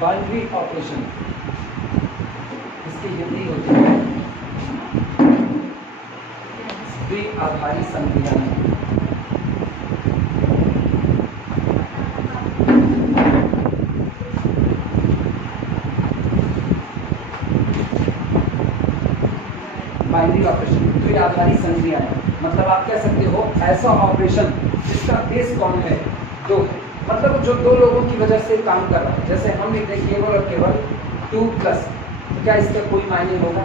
Binary operation, इसकी हिंदी होती है द्विआधारी संक्रिया। बाइनरी ऑपरेशन द्विआधारी संक्रिया है, मतलब आप कह सकते हो ऐसा ऑपरेशन जिसका बेस कौन है, दो, मतलब जो दो लोगों की वजह से काम कर रहा है। जैसे हम लिखते हैं केवल और केवल 2 प्लस, क्या इसका कोई मायने होगा?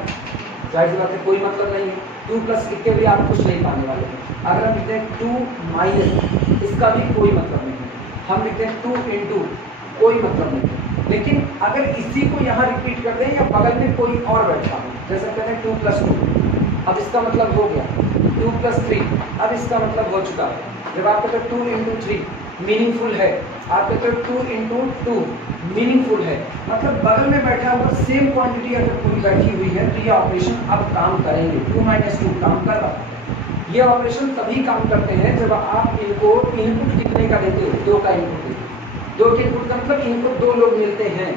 जाहिर सी बात है कोई मतलब नहीं है। 2 प्लस के भी आप कुछ नहीं पाने वाले हैं। अगर हम लिखते हैं 2 माइनस, इसका भी कोई मतलब नहीं है। हम लिखते हैं 2 इंटू, कोई मतलब नहीं है। लेकिन अगर इसी को यहाँ रिपीट कर दें या बगल में कोई और बैठा हो, जैसे कहते हैं 2 प्लस 2, अब इसका मतलब हो गया 2 प्लस 3, अब इसका मतलब हो चुका है। जब आप कहते हैं 2 इंटू 3 मीनिंगफुल है, आप कहते हो 2 इंटू 2 मीनिंगफुल है, मतलब बगल में बैठा हुआ सेम क्वांटिटी अगर पूरी बैठी हुई है तो ये ऑपरेशन अब काम करेंगे। 2 माइनस 2 काम कर रहा है। ये ऑपरेशन तभी काम करते हैं जब आप इनको इनपुट कितने का देते हो, 2 का इनपुट देते हो। 2 के इनपुट का मतलब इनको 2 लोग मिलते हैं।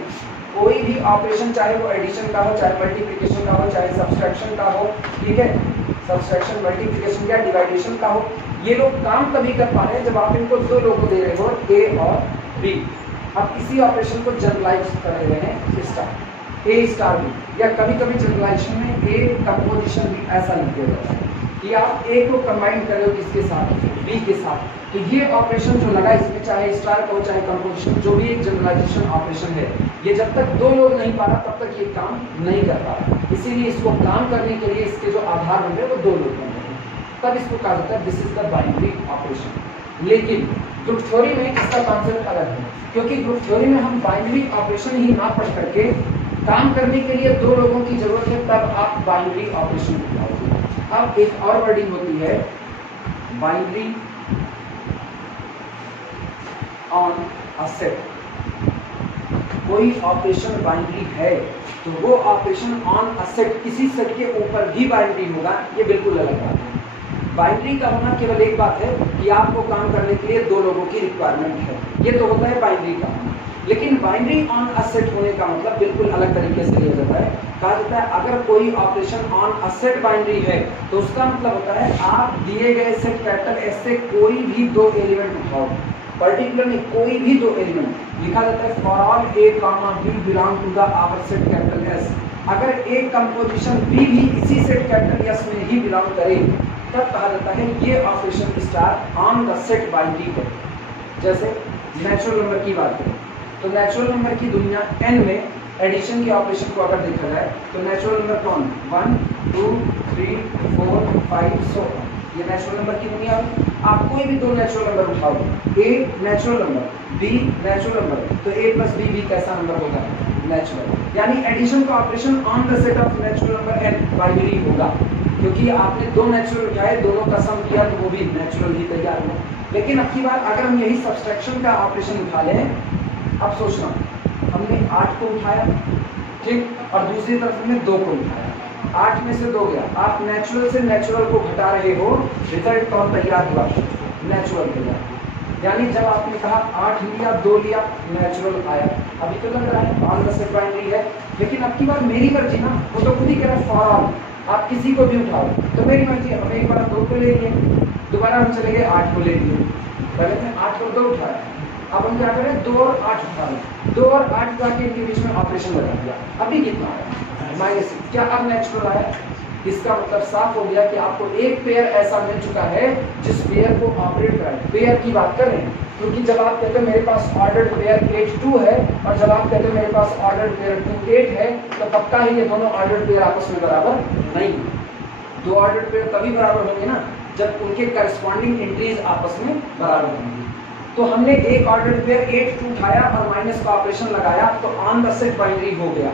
कोई भी ऑपरेशन चाहे वो एडिशन का हो, चाहे मल्टीप्लिकेशन का हो, चाहे सब्सट्रैक्शन का हो, ठीक है, सब्सट्रैक्शन मल्टीप्लिकेशन या डिवाइडेशन का हो, ये लोग काम तभी कर पा रहे हैं जब आप इनको 2 लोगों दे रहे हो, ए और बी। अब इसी ऑपरेशन को जनरलाइज कर रहे हैं स्टार, ए स्टार बी, या कभी कभी जनरलाइजेशन में ए कंपोजिशन भी ऐसा लिख दिया जाता है कि आप ए को कंबाइन कर रहे हो किसके साथ, बी के साथ। तो ये ऑपरेशन जो लगा इसमें, चाहे स्टार का हो चाहे कंपोजिशन, जो भी एक जनरलाइजेशन ऑपरेशन है, ये जब तक 2 लोग नहीं पा रहा तब तक ये काम नहीं कर पा रहा। इसीलिए इसको काम करने के लिए इसके जो आधार बन रहे वो 2 लोग बन रहे हैं, तब इसको कहा जाता है this is the binary operation. लेकिन ग्रुप थ्योरी में इसका कॉन्सेप्ट अलग है, क्योंकि ग्रुप थ्योरी में हम बाइनरी ऑपरेशन ही ना पढ़ करके काम करने के लिए 2 लोगों की जरूरत है, तब आप बाइनरी ऑपरेशन उठाओगे। अब एक और वर्डिंग होती है बाइनरी ऑन अ सेट। कोई ऑपरेशन बाइनरी है तो वो ऑपरेशन ऑन अ सेट, किसी सेट के ऊपर भी बाइनरी होगा, ये बिल्कुल अलग बात है। बाइनरी का होना केवल एक बात है कि आपको काम करने के लिए 2 लोगों की रिक्वायरमेंट है, ये तो होता है बाइनरी का। लेकिन बाइनरी ऑन अ सेट होने का मतलब बिल्कुल अलग तरीके से लिया जाता है। कहा जाता है अगर कोई operation on a set binary है तो उसका मतलब होता है आप दिए गए सेट कैपिटल एस से कोई भी 2 एलिमेंट उठाओ, पर्टिकुलरली कोई भी 2 एलिमेंट। लिखा जाता है for all A comma B belong to the our set capital S. अगर एक कंपोजिशन बी भी इसी सेट कैपिटल एस में ही बिलोंग करे तब कहा जाता है ये operation star on the set binary है। जैसे नेचुरल नंबर की बात करें तो नेचुरल नंबर की दुनिया n में एडिशन के ऑपरेशन को अगर देखा जाए तो नेचुरल नंबर कौन, 1 2 3 4 5 सो ये नेचुरल नंबर की दुनिया में आप कोई भी 2 नेचुरल नंबर उठाओ, a natural number, b natural number, तो a प्लस b भी कैसा नंबर होगा, नेचुरल। यानी एडिशन का operation on the set of natural number n binary होगा, क्योंकि आपने 2 नेचुरल उठाए, दोनों का सम किया तो वो भी नेचुरल ही तैयार हुआ। लेकिन अब की बार अगर हम यही सब्सट्रैक्शन का ऑपरेशन उठा लें, अब सोचना हमने 8 को उठाया, ठीक, और दूसरी तरफ हमने 2 को उठाया, 8 में से 2 गया, आप नेचुरल से नेचुरल को घटा रहे हो, रिजल्ट कौन तैयार हुआ, नेचुरल तैयार। यानी जब आपने कहा 8 लिया 2 लिया, नेचुरल आया। अभी तो लग रहा है ऑन द सेट बाइनरी है, लेकिन अब की बार मेरी मर्जी ना, वो तो खुद ही कह रहा है फॉर ऑल, आप किसी को भी उठाओ तो मेरी मर्जी। हम एक बार 2 को ले लिए, दोबारा हम चले गए 8 को ले लिए, पहले मैं 8 को 2 उठाया, अब हम क्या करें 2 और 8 उठा लें, 2 और 8 उठा के इनके बीच में ऑपरेशन लगा दिया, अभी कितना आया, -6। क्या अब नेचुरल आया? इसका मतलब साफ हो गया कि आपको एक पेयर ऐसा मिल चुका है जिस पेयर को ऑपरेट कराए। पेयर की बात कर रहे हैं, क्योंकि जब आप कहते हैं मेरे पास ऑर्डर्ड पेयर 8 2 है और जब आप कहते हैं मेरे पास ऑर्डर्ड पेयर 2 8 है, तो पक्का ही ये दोनों ऑर्डर्ड पेयर आपस में बराबर नहीं। 2 ऑर्डर्ड पेयर तभी बराबर होंगे ना जब उनके करस्पॉन्डिंग एंट्रीज आपस में बराबर होंगी। तो हमने एक ऑर्डर्ड पेयर 8 2 उठाया और माइनस का ऑपरेशन लगाया तो ऑन द सेट बाइनरी हो गया।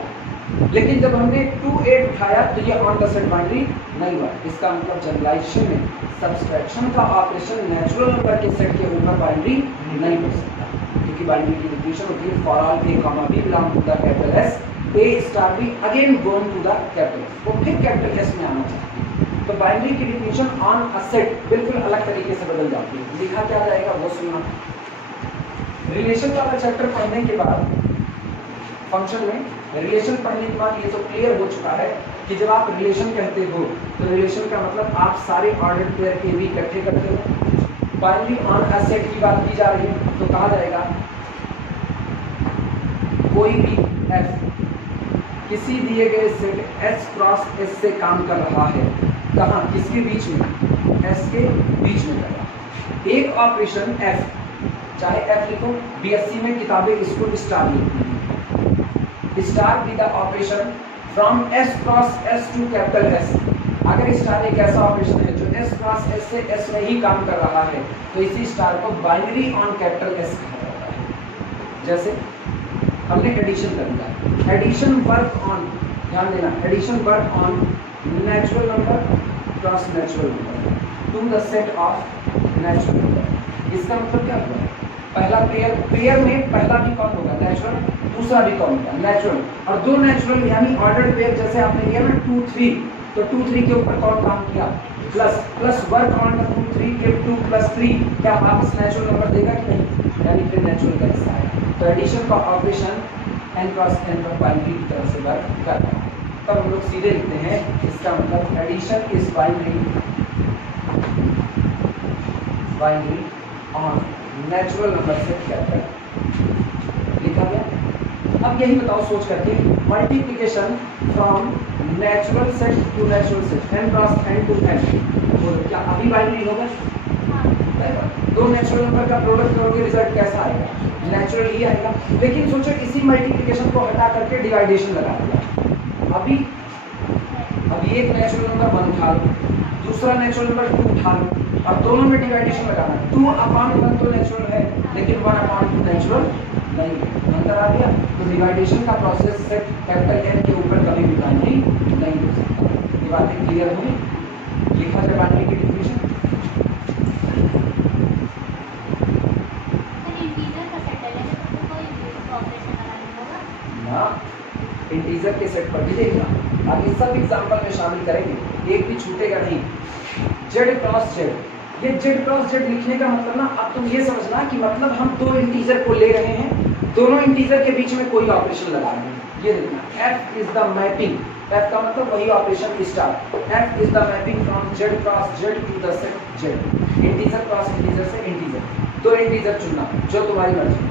लेकिन जब हमने 2 8 उठाया तो ये ऑन द सेट बाइनरी नहीं हुआ। इसका मतलब जनरलाइजेशन में सब्सट्रैक्शन का ऑपरेशन नेचुरल नंबर के सेट के ऊपर बाइनरी नहीं हो सकता, क्योंकि बाइनरी की डेफिनेशन होती है for all a comma b belong to the capital S, a star b again going to the capital S, वो फिर कैपिटल S में आना चाहिए। तो बाइनरी की डेफिनेशन ऑन अ सेट बिल्कुल अलग तरीके से बदल जाती है। लिखा क्या जाएगा वो सुनना। रिलेशन वाला चैप्टर पढ़ने के बाद फंक्शन में रिलेशन पढ़ने के बाद ये तो क्लियर हो चुका है कि जब आप रिलेशन कहते हो तो रिलेशन का मतलब आप सारे ऑर्डर पेयर के भी इकट्ठे करते हो। बाइनरी ऑन अ सेट की बात की जा रही है तो कहा जाएगा कोई भी f किसी दिए गए सेट S क्रॉस S से काम कर रहा है। कहाँ? किसके बीच में? S के बीच में कर रहा है। एक ऑपरेशन f, चाहे f लिखो, बीएससी में किताबें इसको स्टार लिखती हैं। Star be the operation from S cross S to capital S। अगर स्टार एक ऐसा ऑपरेशन है जो S क्रॉस S से S में ही काम कर रहा है तो इसी स्टार को बाइनरी ऑन कैपिटल S कहा जाता है। जैसे हमने एडिशन कर दिया, एडिशन वर्क ऑन, ध्यान देना, addition work on natural number cross natural number to the set of natural number. इसका मतलब क्या हुआ? पहला पेयर में पहला भी कौन होगा? नेचुरल, दूसरा भी कौन होगा? नेचुरल। और दो नेचुरल यानी ऑर्डर्ड पेयर जैसे आपने लिया ना 2 3, तो 2 3 के ऊपर कौन काम किया? Plus, plus work on the 2 3 give 2 plus 3, क्या वापस नेचुरल नंबर देगा कि नहीं? यानी फिर नेचुरल का हिस्सा है। तो एडिशन का ऑपरेशन n क्रॉस n पर बाइनरी की तरह से वर्क कर रहा है। तब हम लोग सीधे लिखते हैं इसका मतलब addition is binary on natural number से कैपिटल लिखा गया। अब यही बताओ सोच करके, multiplication from natural set to natural set n cross n to n, तो क्या अभी बाइनरी होगा? दो नेचुरल नंबर का प्रोडक्ट करोगे रिजल्ट कैसा आएगा? नेचुरल ही आएगा। लेकिन सोचो इसी मल्टीप्लिकेशन को हटा करके डिवाइडेशन लगा दिया। अभी एक नेचुरल नंबर 1 उठा लो, दूसरा नेचुरल नंबर 2 उठा लो और दोनों में डिवाइडेशन लगाना। 2/1 तो नेचुरल है लेकिन 1/2 नेचुरल नहीं है। अंतर आ गया। तो डिवाइडेशन का प्रोसेस सेट कैपिटल N के ऊपर कभी भी बाइनरी नहीं हो सकता। ये बातें क्लियर हुई? लिखा जाए बाइनरी की डिफिनेशन। इंटीजर के सेट पर भी देखना, आगे सब एग्जांपल में शामिल करेंगे, एक भी छूटेगा नहीं। z क्रॉस z, ये z क्रॉस z लिखने का मतलब ना, अब तुम ये समझना कि मतलब हम दो इंटीजर को ले रहे हैं, दोनों इंटीजर के बीच में कोई ऑपरेशन लगा रहे हैं। ये देखना f is the mapping, f का मतलब वही operation star, f is the mapping from z cross z to the set z, integer cross integer से इंटीजर। दो इंटीजर चुनना जो तुम्हारी मर्जी,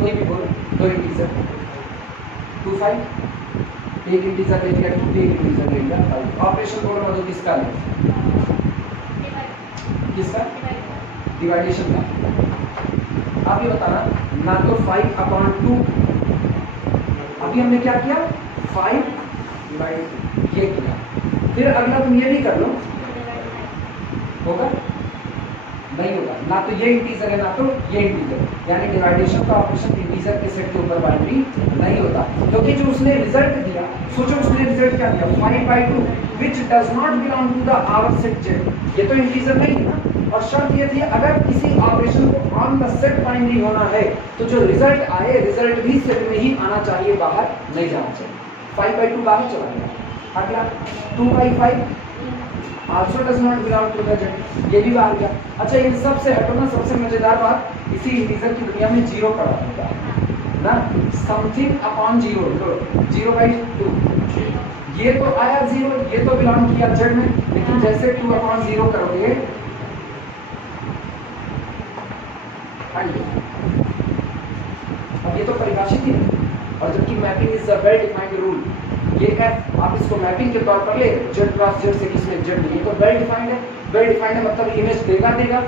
कोई भी बोलो। दो इंटीजर 2 5, एक इंटीजर ले लिया 2, एक इंटीजर ले लिया 5। ऑपरेशन बोलो मतलब किसका है? किसका? डिवाइडेशन का। आप ये बताना ना, तो 5/2, अभी हमने क्या किया? 5 डिवाइड ये किया। फिर अगला तुम ये भी कर लो, होगा? नहीं होगा। ना तो ये इंटीजर है ना तो ये इंटीजर, यानी डिवाइडेशन का ऑपरेशन इंटीजर के सेट के ऊपर बाइनरी नहीं होता। क्योंकि जो उसने रिजल्ट दिया, सोचो उसने रिजल्ट क्या दिया? 5/2 which does not belong to the our set z। ये तो इंटीजर नहीं है ना। और शर्त ये थी अगर किसी ऑपरेशन को ऑन द सेट बाइनरी होना है तो जो रिजल्ट आए, रिजल्ट भी सेट में ही आना चाहिए, बाहर नहीं जाना चाहिए। 5/2 बाहर चला गया। अगला 2/5 also does not belong to the z, ये भी बाहर गया। अच्छा इन सब से हटो ना, सबसे मजेदार बात, इसी इंटीजर की दुनिया में जीरो पड़ा होता है ना, समथिंग अपॉन जीरो, 0/2, ये तो आया जीरो, ये तो बिलोंग किया z में, लेकिन जैसे 2/0 करोगे, अब ये तो परिभाषित ही है। और जबकि mapping is a well defined rule, ये f आप इसको मैपिंग के तौर पर ले, z क्रॉस z से इसमें z, ये तो वेल डिफाइंड है। वेल डिफाइंड है मतलब इमेज देगा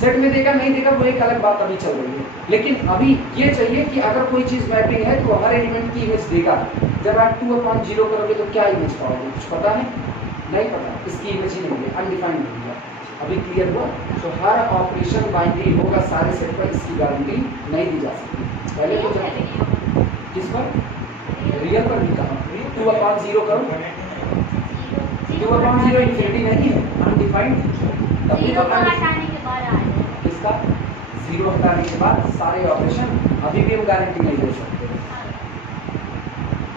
सेट में देगा, नहीं देगा वो एक अलग बात अभी चल रही है। लेकिन अभी ये चाहिए कि अगर कोई चीज मैपिंग है तो हर एलिमेंट की इमेज देगा। जब आप 2/0 करोगे तो क्या इमेज पाओगे? कुछ पता है? नहीं पता, इसकी इमेज ही नहीं है, अनडिफाइंड होगा। अभी क्लियर हुआ? तो हर ऑपरेशन बाइनरी होगा सारे सेट पर, इसकी गारंटी नहीं दी जा सकती। पहले तो किस पर? रियल पर भी कहा 2/0 करो, 2/0 इंफिनिटी नहीं है, अनडिफाइंड। तभी तो इसका 0 हटाने के बाद सारे ऑपरेशन, अभी भी हम गारंटी नहीं दे सकते।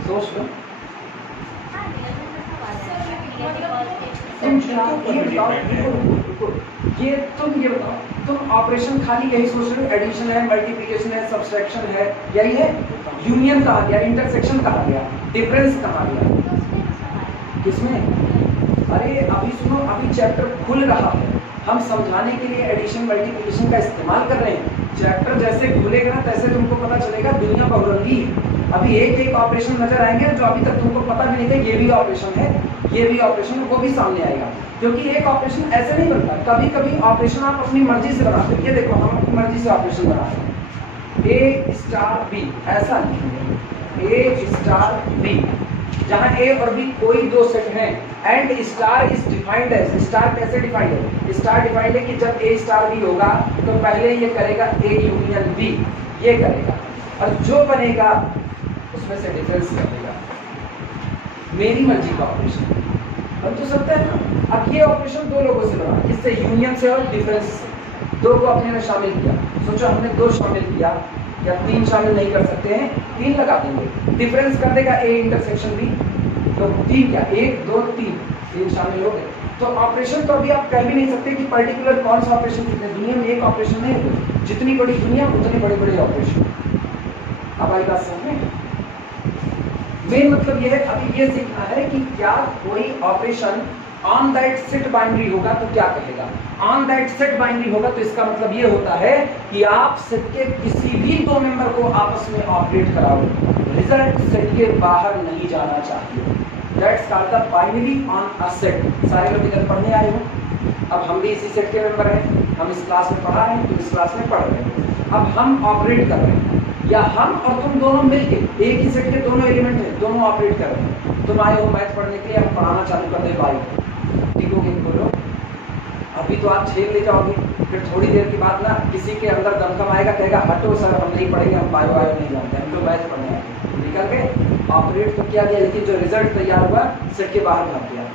सोच लो। तुम तो ये बताओ, तुम ऑपरेशन खाली यही सोच रहे हो, एडिशन है, मल्टीप्लिकेशन है, सब्सट्रैक्शन है, यही है? यूनियन कहा गया, इंटरसेक्शन कहा गया, डिफरेंस कहा गया, किसमें? अरे अभी सुनो, अभी चैप्टर खुल रहा है, हम समझाने के लिए एडिशन मल्टीप्लिकेशन का इस्तेमाल कर रहे हैं। चैप्टर जैसे खुलेगा तैसे तुमको पता चलेगा दुनिया बहुरंगी है। अभी एक एक ऑपरेशन नजर आएंगे जो अभी तक तुमको पता भी नहीं था, ये भी ऑपरेशन है, ये भी ऑपरेशन है, वो भी सामने आएगा। क्योंकि एक ऑपरेशन ऐसे नहीं बनता, कभी कभी ऑपरेशन आप अपनी मर्जी से बनाते हो। ये देखो, हम अपनी मर्जी से ऑपरेशन बनाते हैं, ए स्टार बी, ऐसा लिखेंगे ए स्टार बी, जहां ए और बी कोई दो सेट हैं, and star is defined as, star कैसे डिफाइंड है? स्टार डिफाइंड है कि जब ए स्टार बी होगा तो पहले ये करेगा ए यूनियन बी, ये करेगा, और जो बनेगा उसमें से डिफरेंस कर देगा। मेरी मर्जी का ऑपरेशन बन तो सकता है ना। अब ये ऑपरेशन दो लोगों से बना, किससे? यूनियन से और डिफरेंस से। दो को अपने में शामिल किया, सोचो हमने दो शामिल किया, या तीन शामिल नहीं कर सकते हैं, तीन लगा देंगे, डिफरेंस कर देगा ए इंटरसेक्शन बी, तो तीन क्या, एक दो तीन, तीन शामिल हो गए। तो ऑपरेशन तो अभी आप कह भी नहीं सकते कि पर्टिकुलर कौन सा ऑपरेशन कितने, दुनिया में एक ऑपरेशन नहीं होता, जितनी बड़ी दुनिया उतने बड़े बड़े ऑपरेशन। अब आई बात समझ में? मेन मतलब यह है, अभी ये सीखना है कि क्या कोई operation on that set binary होगा तो क्या कहेगा। ऑन दैट सेट बाइनरी होगा तो इसका मतलब ये होता है कि आप सेट के किसी भी दो मेंबर को आपस में ऑपरेट कराओ, रिजल्ट सेट के बाहर नहीं जाना चाहिए। That's called the binary on a set. सारे लोग इधर पढ़ने आए हो, अब हम भी इसी सेट के मेंबर हैं, हम इस क्लास में पढ़ा है, तुम इस क्लास में पढ़ रहे हो, अब हम ऑपरेट कर रहे हैं, या हम और तुम दोनों मिलके एक ही सेट के दोनों एलिमेंट हैं, दोनों ऑपरेट कर रहे हैं। तुम आए हो मैथ पढ़ने के लिए, हम पढ़ाना चालू कर दे पाई, ठीक हो गया? बोलो, अभी तो आप छेल ले जाओगे, फिर थोड़ी देर के बाद ना किसी के अंदर दमखम आएगा, कहेगा हटो सर हम नहीं पढ़ेंगे, हम बायो आयो नहीं जानते, हम तो मैथ पढ़ने आए। निकल गए, ऑपरेट तो किया गया, लेकिन जो रिजल्ट तैयार हुआ सेट के बाहर भाग गया,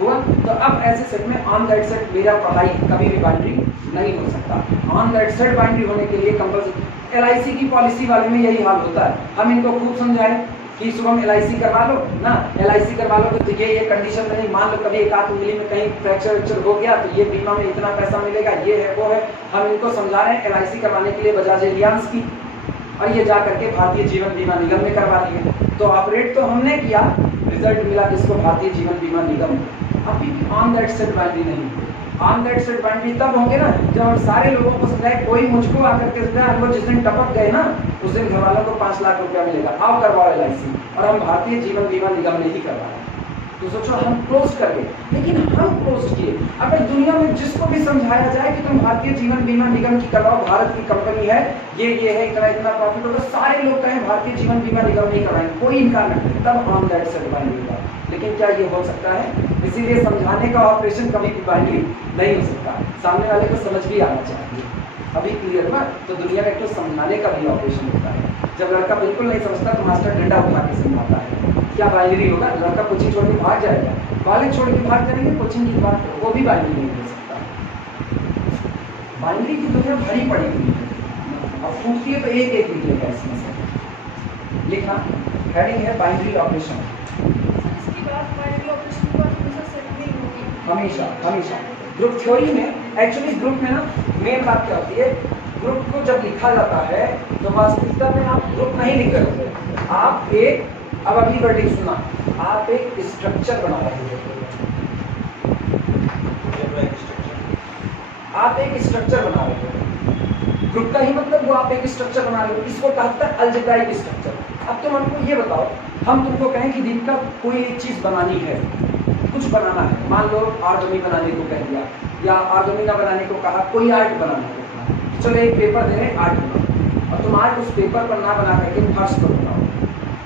हुआ। तो अब ऐसे सेट में ऑन दैट सेट मेरा पढ़ाई कभी भी बाइनरी नहीं हो सकता। ऑन दैट सेट बाइनरी होने के लिए कंपल्सरी, LIC की पॉलिसी वाले में यही हाल होता है। हम इनको खूब समझाएं कि शुभम LIC करवा लो ना, LIC करवा लो तो ये कंडीशन नहीं, मान लो कभी एक आध उंगली में कहीं फ्रैक्चर वैक्चर हो गया तो ये बीमा में इतना पैसा मिलेगा, ये है वो है। हम इनको समझा रहे हैं LIC करवाने के लिए बजाज एलियांस की, और ये जा करके भारतीय जीवन बीमा निगम में करवा लिए। तो ऑपरेट तो हमने किया, रिजल्ट मिला किसको? भारतीय जीवन बीमा निगम। अभी ऑन दैट सेट बाइनरी नहीं। ऑन दैट सेट बाइनरी तब होंगे ना जब हम सारे लोगों को समझाए, कोई मुझको आकर के समझाए, हमको जिस दिन टपक गए ना उस दिन घर वालों को 5 लाख रुपया मिलेगा, आओ करवाओ LIC, और हम भारतीय जीवन बीमा निगम ने ही करवाया। तो सोचो हम क्लोज कर गए, लेकिन हम क्लोज किए। अगर दुनिया में जिसको भी समझाया जाए कि तुम भारतीय जीवन बीमा निगम की करवाओ, भारत की कंपनी है, ये है, इतना इतना प्रॉफिट होगा, सारे लोग कहें भारतीय जीवन बीमा निगम नहीं करवाएंगे, कोई इनकार नहीं करे, तब ऑन दैट सेट बाइनरी होगा। लेकिन क्या ये हो सकता है? इसीलिए समझाने का ऑपरेशन कभी भी बाइनरी नहीं हो सकता, सामने वाले को समझ भी आना चाहिए। अभी क्लियर हुआ? तो दुनिया में तो समझाने का भी ऑपरेशन होता है। जब लड़का बिल्कुल नहीं समझता तो मास्टर डंडा उठा के समझाता है। क्या बाइनरी होगा? लड़का कोचिंग छोड़ के भाग जाएगा, कॉलेज छोड़ के भाग जाएंगे, कोचिंग की बात वो भी बाइनरी नहीं हो सकता। बाइनरी की दुनिया भरी पड़ी हुई है, अब पूछती है तो एक एक निकलेगा इसमें से। लिखना हेडिंग है बाइनरी ऑपरेशन। हमेशा हमेशा ग्रुप थ्योरी में, एक्चुअली ग्रुप में ना मेन बात क्या होती है, ग्रुप को जब लिखा जाता है तो वास्तविकता में आप ग्रुप नहीं लिख रहे होते, आप एक, अब अगली वर्डिंग सुनना, आप एक स्ट्रक्चर बना रहे हो, आप एक स्ट्रक्चर बना रहे हो। ग्रुप का ही मतलब वो आप एक स्ट्रक्चर बना रहे हो, इसको कहता है अलजेब्राइक स्ट्रक्चर। अब तुम हमको ये बताओ, हम तुमको कहें कि दीपिका कोई एक चीज बनानी है, कुछ बनाना है, मान लो ऑर्गेनी बनाने को कह दिया, या ऑर्गेनी ना बनाने को कहा, कोई आर्ट बनाना है, चलो एक पेपर दे रहे हैं आर्ट बनाओ, और तुम आर्ट उस पेपर पर ना बना करके फर्श पर बनाओ,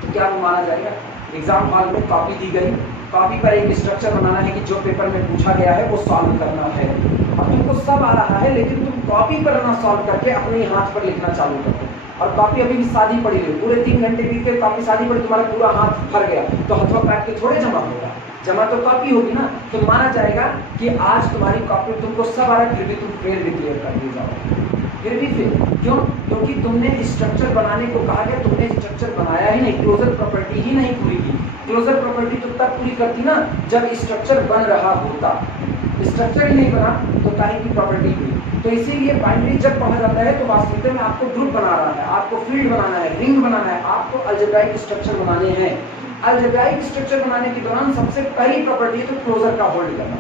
तो क्या वो माना जाएगा? एग्जाम हॉल में कॉपी दी गई, कॉपी पर एक स्ट्रक्चर बनाना है कि जो पेपर में पूछा गया है वो सॉल्व करना है। अब तुमको सब आ रहा है, लेकिन तुम कॉपी पर ना सॉल्व करके अपने हाथ पर लिखना चालू कर दो, और कॉपी अभी भी सादी पड़ी हुई, पूरे 3 घंटे बीत गए, कॉपी सादी पड़ी, तुम्हारा पूरा हाथ भर गया, तो हथवा काट के थोड़े जमा होगा, जमा तो कॉपी होगी ना। तो माना जाएगा कि आज तुम्हारी कॉपी तुमको सब आ रहा है, फिर भी तुम फेल डिक्लेयर कर दिए जाओगे, फिर भी फेल। क्यों? क्योंकि तुमने स्ट्रक्चर बनाने को कहा गया, तुमने स्ट्रक्चर बनाया ही नहीं, क्लोजर प्रॉपर्टी ही नहीं पूरी की। क्लोजर प्रॉपर्टी तो तब पूरी करती ना जब स्ट्रक्चर बन रहा होता, स्ट्रक्चर ही नहीं बना तो काहे की प्रॉपर्टी हुई। तो इसीलिए बाइनरी जब पढ़ा जाता है तो वास्तविकता में आपको ग्रुप बना रहा है, आपको फील्ड बनाना है, रिंग बनाना है, आपको अलजेब्राइक स्ट्रक्चर बनाने हैं। अलजेब्राइक स्ट्रक्चर बनाने के दौरान सबसे पहली प्रॉपर्टी है तो क्लोजर का होल्ड करना।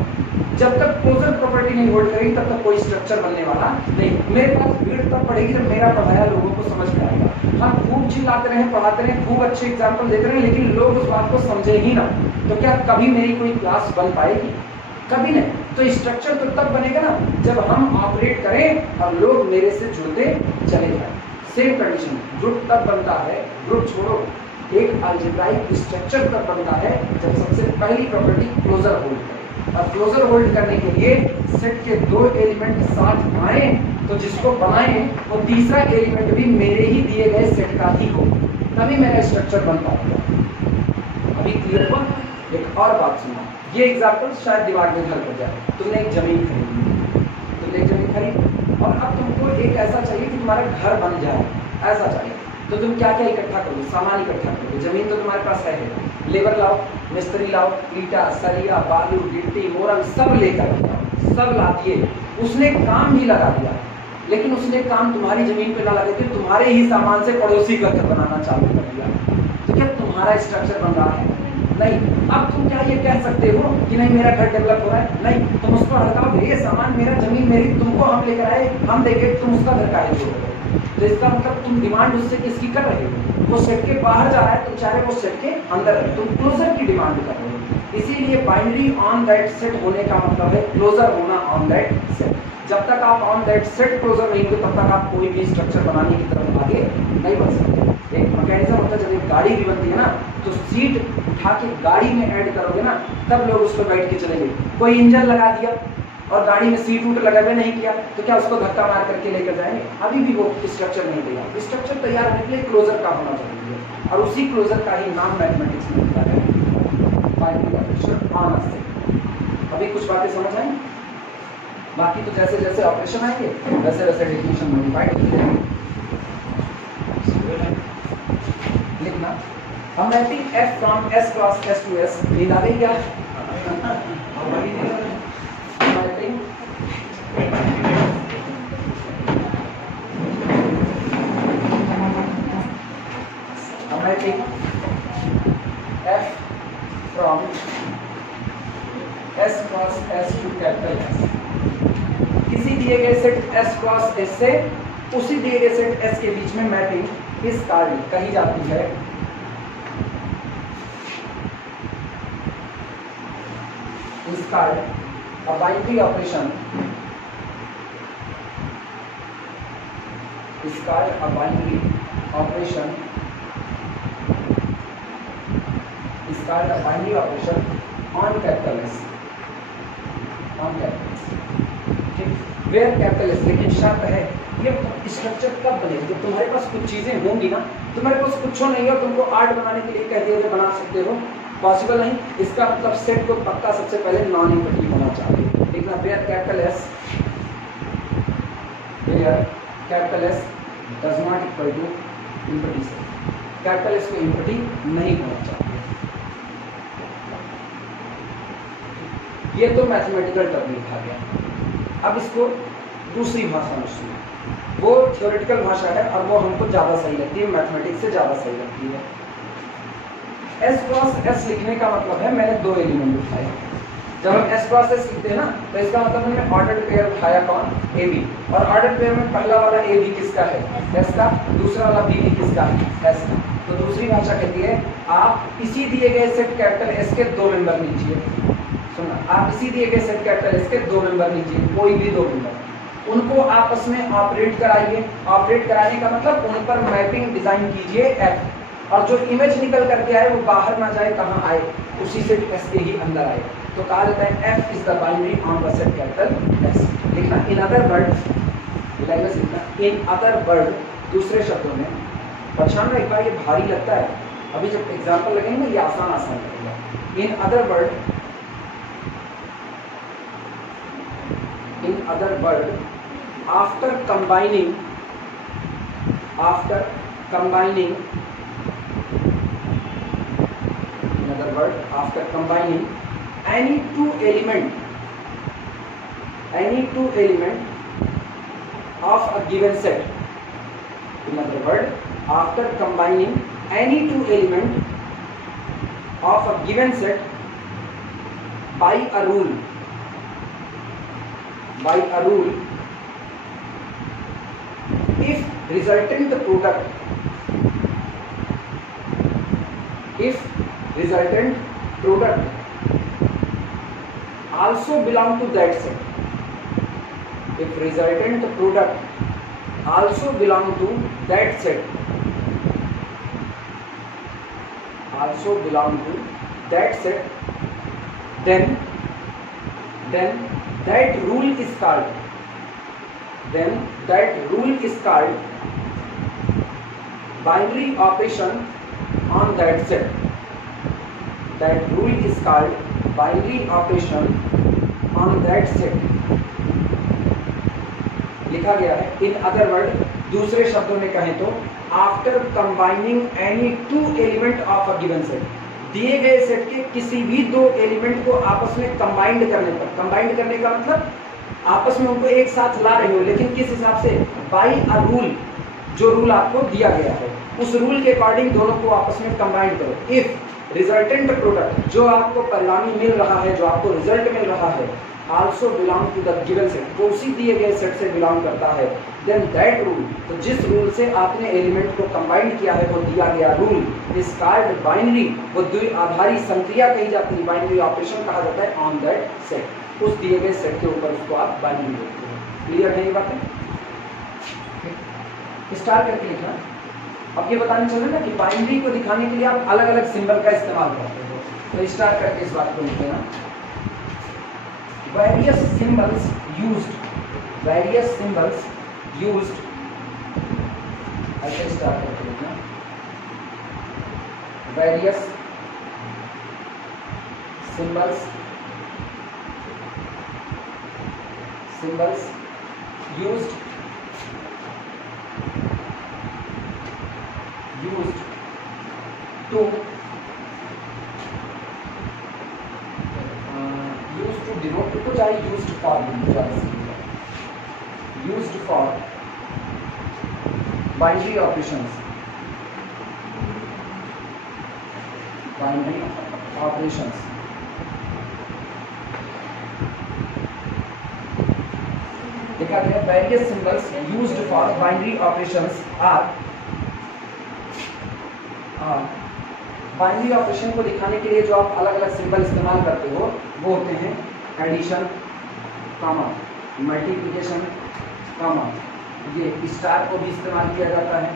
जब तक क्लोजर प्रॉपर्टी नहीं होल्ड करेगी तब तक कोई स्ट्रक्चर बनने वाला नहीं। मेरे पास भीड़ तब पड़ेगी जब मेरा पढ़ाया लोगों को समझ में आएगा। हम खूब चिल्लाते रहे, पढ़ाते रहे, खूब अच्छे एग्जाम्पल देते रहे, लेकिन लोग उस बात को समझे ही ना, तो क्या कभी मेरी कोई क्लास बन पाएगी? कभी नहीं। तो स्ट्रक्चर तो तब बनेगा ना जब हम ऑपरेट करें और लोग मेरे से जुड़ते चले जाएं। सेम कंडीशन ग्रुप तब बनता है, ग्रुप छोड़ो, एक अलजेब्राइक स्ट्रक्चर तब बनता है जब सबसे पहली प्रॉपर्टी क्लोजर होल्ड करे। और क्लोजर होल्ड करने के लिए सेट के दो एलिमेंट साथ आए तो जिसको बनाए वो तीसरा एलिमेंट भी मेरे ही दिए गए सेट का ही हो, तभी मेरा स्ट्रक्चर बन पाएगा। अभी क्लियर हुआ? एक और बात सुनो, ये एग्जाम्पल शायद दिमाग में घर कर जाए। तुमने एक जमीन खरीदी और अब तुमको एक ऐसा चाहिए कि तुम्हारा घर बन जाए, ऐसा चाहिए, तो तुम क्या क्या इकट्ठा करोगे? सामान इकट्ठा करोगे। जमीन तो तुम्हारे पास है, लेबर लाओ, मिस्त्री लाओ, ईटा, सरिया, बालू, गिट्टी, मोरंग सब लेकर आओ, सब ला दिए। उसने काम भी लगा दिया, लेकिन उसने काम तुम्हारी जमीन पे ना लगे थे, तुम्हारे ही सामान से पड़ोसी का घर बनाना चालू कर दिया। तो क्या तुम्हारा स्ट्रक्चर बन रहा है? नहीं। अब तुम क्या ये कह सकते हो कि नहीं मेरा घर डेवलप हो रहा है? नहीं, तुम उसको हटाओ, ये सामान मेरा, जमीन मेरी, तुमको हम लेकर आए, हम देखे, तुम उसका घर काहे छोड़ रहे हो? तो इसका मतलब तुम डिमांड उससे किसकी कर रहे हो? वो सेट के बाहर जा रहा है, तुम चाह रहे हो वो सेट के अंदर है, तुम क्लोजर की डिमांड कर रहे हो। इसीलिए बाइनरी ऑन दैट सेट होने का मतलब है क्लोजर होना ऑन दैट सेट। जब तक आप ऑन दैट सेट क्लोजर नहीं होंगे तब तक आप कोई भी स्ट्रक्चर बनाने की तरफ आगे नहीं बढ़ सकते। एक मैकेनिज्म होता है, जब एक गाड़ी भी बनती है ना तो सीट उठा के गाड़ी में ऐड करोगे ना तब लोग उस पर बैठ के चलेंगे। कोई इंजन लगा दिया और गाड़ी में सीट उठ लगा हुआ नहीं किया तो क्या उसको धक्का मार करके लेकर जाएंगे? अभी भी वो स्ट्रक्चर नहीं तैयार। स्ट्रक्चर तैयार होने के लिए क्लोजर का होना जरूरी है और उसी क्लोजर का ही नाम मैथमेटिक्स में होता है binary operation on a set. अभी कुछ बातें समझ आई? बाकी तो जैसे जैसे ऑपरेशन आएंगे वैसे वैसे डेफिनेशन मॉडिफाइड होती रहेगी। लिखना, हम writing f from s cross s to s, नींद आ गई क्या? I'm writing f from s cross s to capital S। किसी दिए गए सेट s क्रॉस s से उसी दिए गए सेट s के बीच में मैपिंग इस कार्य कही जाती है इस कार्य बाइनरी ऑपरेशन, इस कार्य बाइनरी ऑपरेशन, इस कार्य binary operation on capital S, on capital S। ठीक, वेयर कैपिटल S। लेकिन शर्त है ये स्ट्रक्चर कब बनेगी? जब तुम्हारे पास कुछ चीजें होंगी ना। तुम्हारे पास कुछ नहीं और तुमको आर्ट बनाने के लिए कह दिया कि बना सकते हो, पॉसिबल नहीं। इसका मतलब सेट को पक्का सबसे पहले नॉन इम्पैक्टिव होना चाहिए। देखना, where capital S, where capital S does not equal to injective set. Capital S को इम्पैक्टिव नहीं होना चाहिए। ये तो मैथमेटिकल टर्म लिखा गया। अब इसको दूसरी भाषा में सुनो, वो थ्योरेटिकल भाषा है और वो हमको ज़्यादा सही लगती है, मैथमेटिक्स से ज़्यादा सही लगती है। S क्रॉस S लिखने का मतलब है मैंने दो एलिमेंट उठाए। जब हम S क्रॉस S लिखते हैं ना तो इसका मतलब हमने ऑर्डर्ड पेयर उठाया कौन? AB। और ऑर्डर्ड पेयर में पहला वाला AB किसका है? S का। दूसरा वाला BB किसका है? S का। तो दूसरी भाषा कहती है आप इसी दिए गए सेट कैपिटल S के दो मेंबर लीजिए। सुनना, आप इसी दिए गए सेट कैपिटल S के दो मेंबर लीजिए, कोई भी दो मेंबर, उनको आपस में ऑपरेट कराइए। ऑपरेट कराने का मतलब उन पर मैपिंग डिजाइन कीजिए F, और जो इमेज निकल करके आए वो बाहर ना जाए, कहाँ आए? उसी सेट S के ही अंदर आए। तो कहा जाता है F is the binary on the set capital S। लिखना, इन अदर वर्ड, लैंग्वेज लिखना, इन अदर वर्ड, दूसरे शब्दों में। पहचान में एक बार ये भारी लगता है, अभी जब एग्जाम्पल लगेंगे ना ये आसान आसान लगेगा। In other word, in other word, after combining in other word, after combining any two element any two element of a given set. In other words, after combining any two element of a given set by a rule, if resultant product also belong to that set, if resultant product also belong to that set, then that rule is called binary operation on that set. That rule is called binary operation on that set. लिखा गया है. In other word, दूसरे शब्दों में कहें तो after combining any two element of a given set, दिए गए सेट के किसी भी दो एलिमेंट को आपस में कंबाइंड करने पर, कंबाइंड करने का मतलब आपस में उनको एक साथ ला रहे हो, लेकिन किस हिसाब से? बाई अ रूल, जो रूल आपको दिया गया है उस रूल के अकॉर्डिंग दोनों को आपस में कंबाइंड करो. इफ रिजल्टेंट प्रोडक्ट, जो आपको परिणामी मिल रहा है, जो आपको रिजल्ट मिल रहा है, also belong to the given set, वो उसी दिए गए सेट से बिलोंग करता है, देन दैट रूल, तो जिस रूल से आपने एलिमेंट को कंबाइंड किया है वो दिया गया रूल इज कॉल्ड बाइनरी, वो द्विआधारी संक्रिया कही जाती है, बाइनरी ऑपरेशन कहा जाता है ऑन दैट सेट, उस दिए गए सेट के ऊपर उसको आप बाइनरी बोलते हैं. क्लियर है ये बातें? स्टार करके लिखना. अब ये बताने चले ना कि बाइनरी को दिखाने के लिए आप अलग अलग सिंबल का इस्तेमाल करते हो, तो स्टार करके इस बात को लिख लेना. various symbols used ऐसे स्टार्ट करके लिखना. various symbols used to denote को चाहे used for binary operations. देखा गया various symbols used for binary operations are binary operation को दिखाने के लिए जो आप अलग अलग सिंबल इस्तेमाल करते हो वो होते हैं एडिशन, कामा, मल्टीप्लिकेशन, कामा, ये स्टार को भी इस्तेमाल किया जाता है,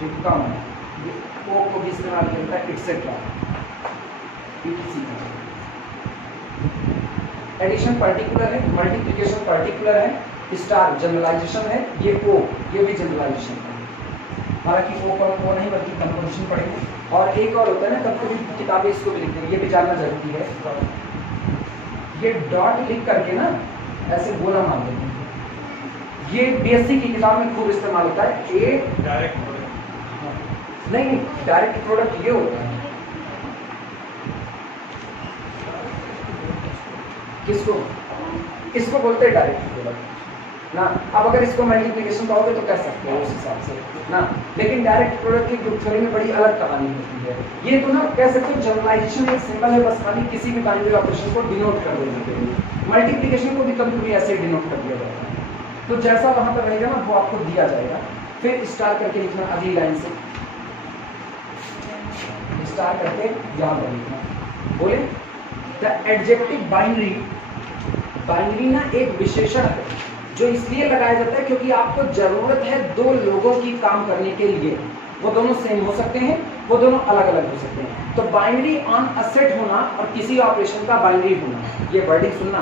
फिर कामा, ये ओ को भी इस्तेमाल किया जाता है, एक्सेट्रा. एडिशन पर्टिकुलर है, मल्टीप्लिकेशन पर्टिकुलर है, स्टार जनरलाइजेशन है, ये ओ, ये भी जनरलाइजेशन है. हालांकि ओ पर ओ नहीं बल्कि कंपोजिशन पढ़ेंगे. और एक और होता है ना, कभी कभी किताबें इसको भी लिखते हैं, ये भी जानना जरूरी है. ये डॉट लिख करके ना ऐसे गोला मार देते हैं, ये बीएससी की किताब में खूब इस्तेमाल होता है. ए डायरेक्ट प्रोडक्ट नहीं, डायरेक्ट प्रोडक्ट ये होता है, किसको? इसको बोलते हैं डायरेक्ट प्रोडक्ट ना. अब अगर इसको मल्टीप्लिकेशन कहोगे तो कह सकते हो उस हिसाब से ना, लेकिन डायरेक्ट प्रोडक्ट की ग्रुप थ्योरी में बड़ी अलग कहानी होती है. ये तो ना कह सकते हो जनरलाइजेशन एक सिंबल है, बस खाली किसी भी बाइनरी ऑपरेशन को डिनोट कर देने के लिए. मल्टीप्लिकेशन को भी कभी कभी ऐसे डिनोट कर दिया जाता है, तो जैसा वहां पर रहेगा ना वो आपको दिया जाएगा. फिर स्टार करके लिखना अगली लाइन से, स्टार करके यहाँ पर लिखना. बोले द एडजेक्टिव बाइनरी, बाइनरी ना एक विशेषण है जो इसलिए लगाया जाता है क्योंकि आपको जरूरत है दो लोगों की काम करने के लिए. वो दोनों सेम हो सकते हैं, वो दोनों अलग अलग हो सकते हैं. तो बाइनरी ऑन अ सेट होना और किसी ऑपरेशन का बाइनरी होना, ये वर्डिंग सुनना,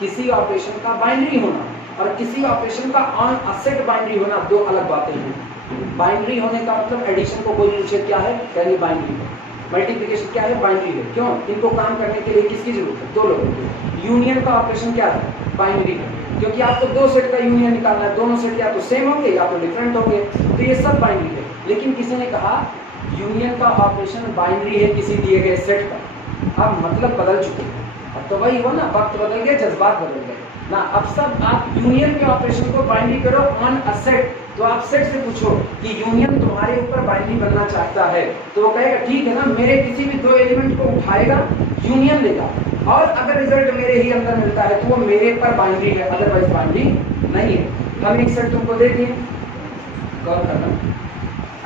किसी ऑपरेशन का बाइनरी होना और किसी ऑपरेशन का ऑन अ सेट बाइनरी होना दो अलग बातें हैं. बाइनरी होने का मतलब एडिशन को कोई पूछे क्या है, पहले बाइनरी है. मल्टीप्लिकेशन क्या है, बाइनरी है. क्यों? इनको काम करने के लिए किसकी जरूरत है? दो लोगों की. यूनियन का ऑपरेशन क्या है, बाइनरी है, क्योंकि आपको दो सेट का यूनियन निकालना है. दोनों सेट या तो सेम होंगे या तो डिफरेंट होंगे, तो ये सब बाइनरी है. लेकिन किसी ने कहा यूनियन का ऑपरेशन बाइनरी है किसी दिए गए सेट का. अब मतलब बदल चुके हैं. अब तो वही हुआ ना, वक्त बदल गया, जज्बात बदल गए. ना। अब सब आप यूनियन के ऑपरेशन को बाइनरी करो ऑन अ सेट, तो आप सेट से पूछो कि यूनियन तुम्हारे ऊपर बाइनरी बनना चाहता है, तो वो कहेगा ठीक है ना, मेरे किसी भी दो एलिमेंट को उठाएगा, यूनियन लेगा, और अगर रिजल्ट मेरे ही अंदर मिलता है तो वो मेरे पर बाइनरी है, अदरवाइज बाइनरी नहीं है। हम एक सेट तुमको दे दिए, गौर करना,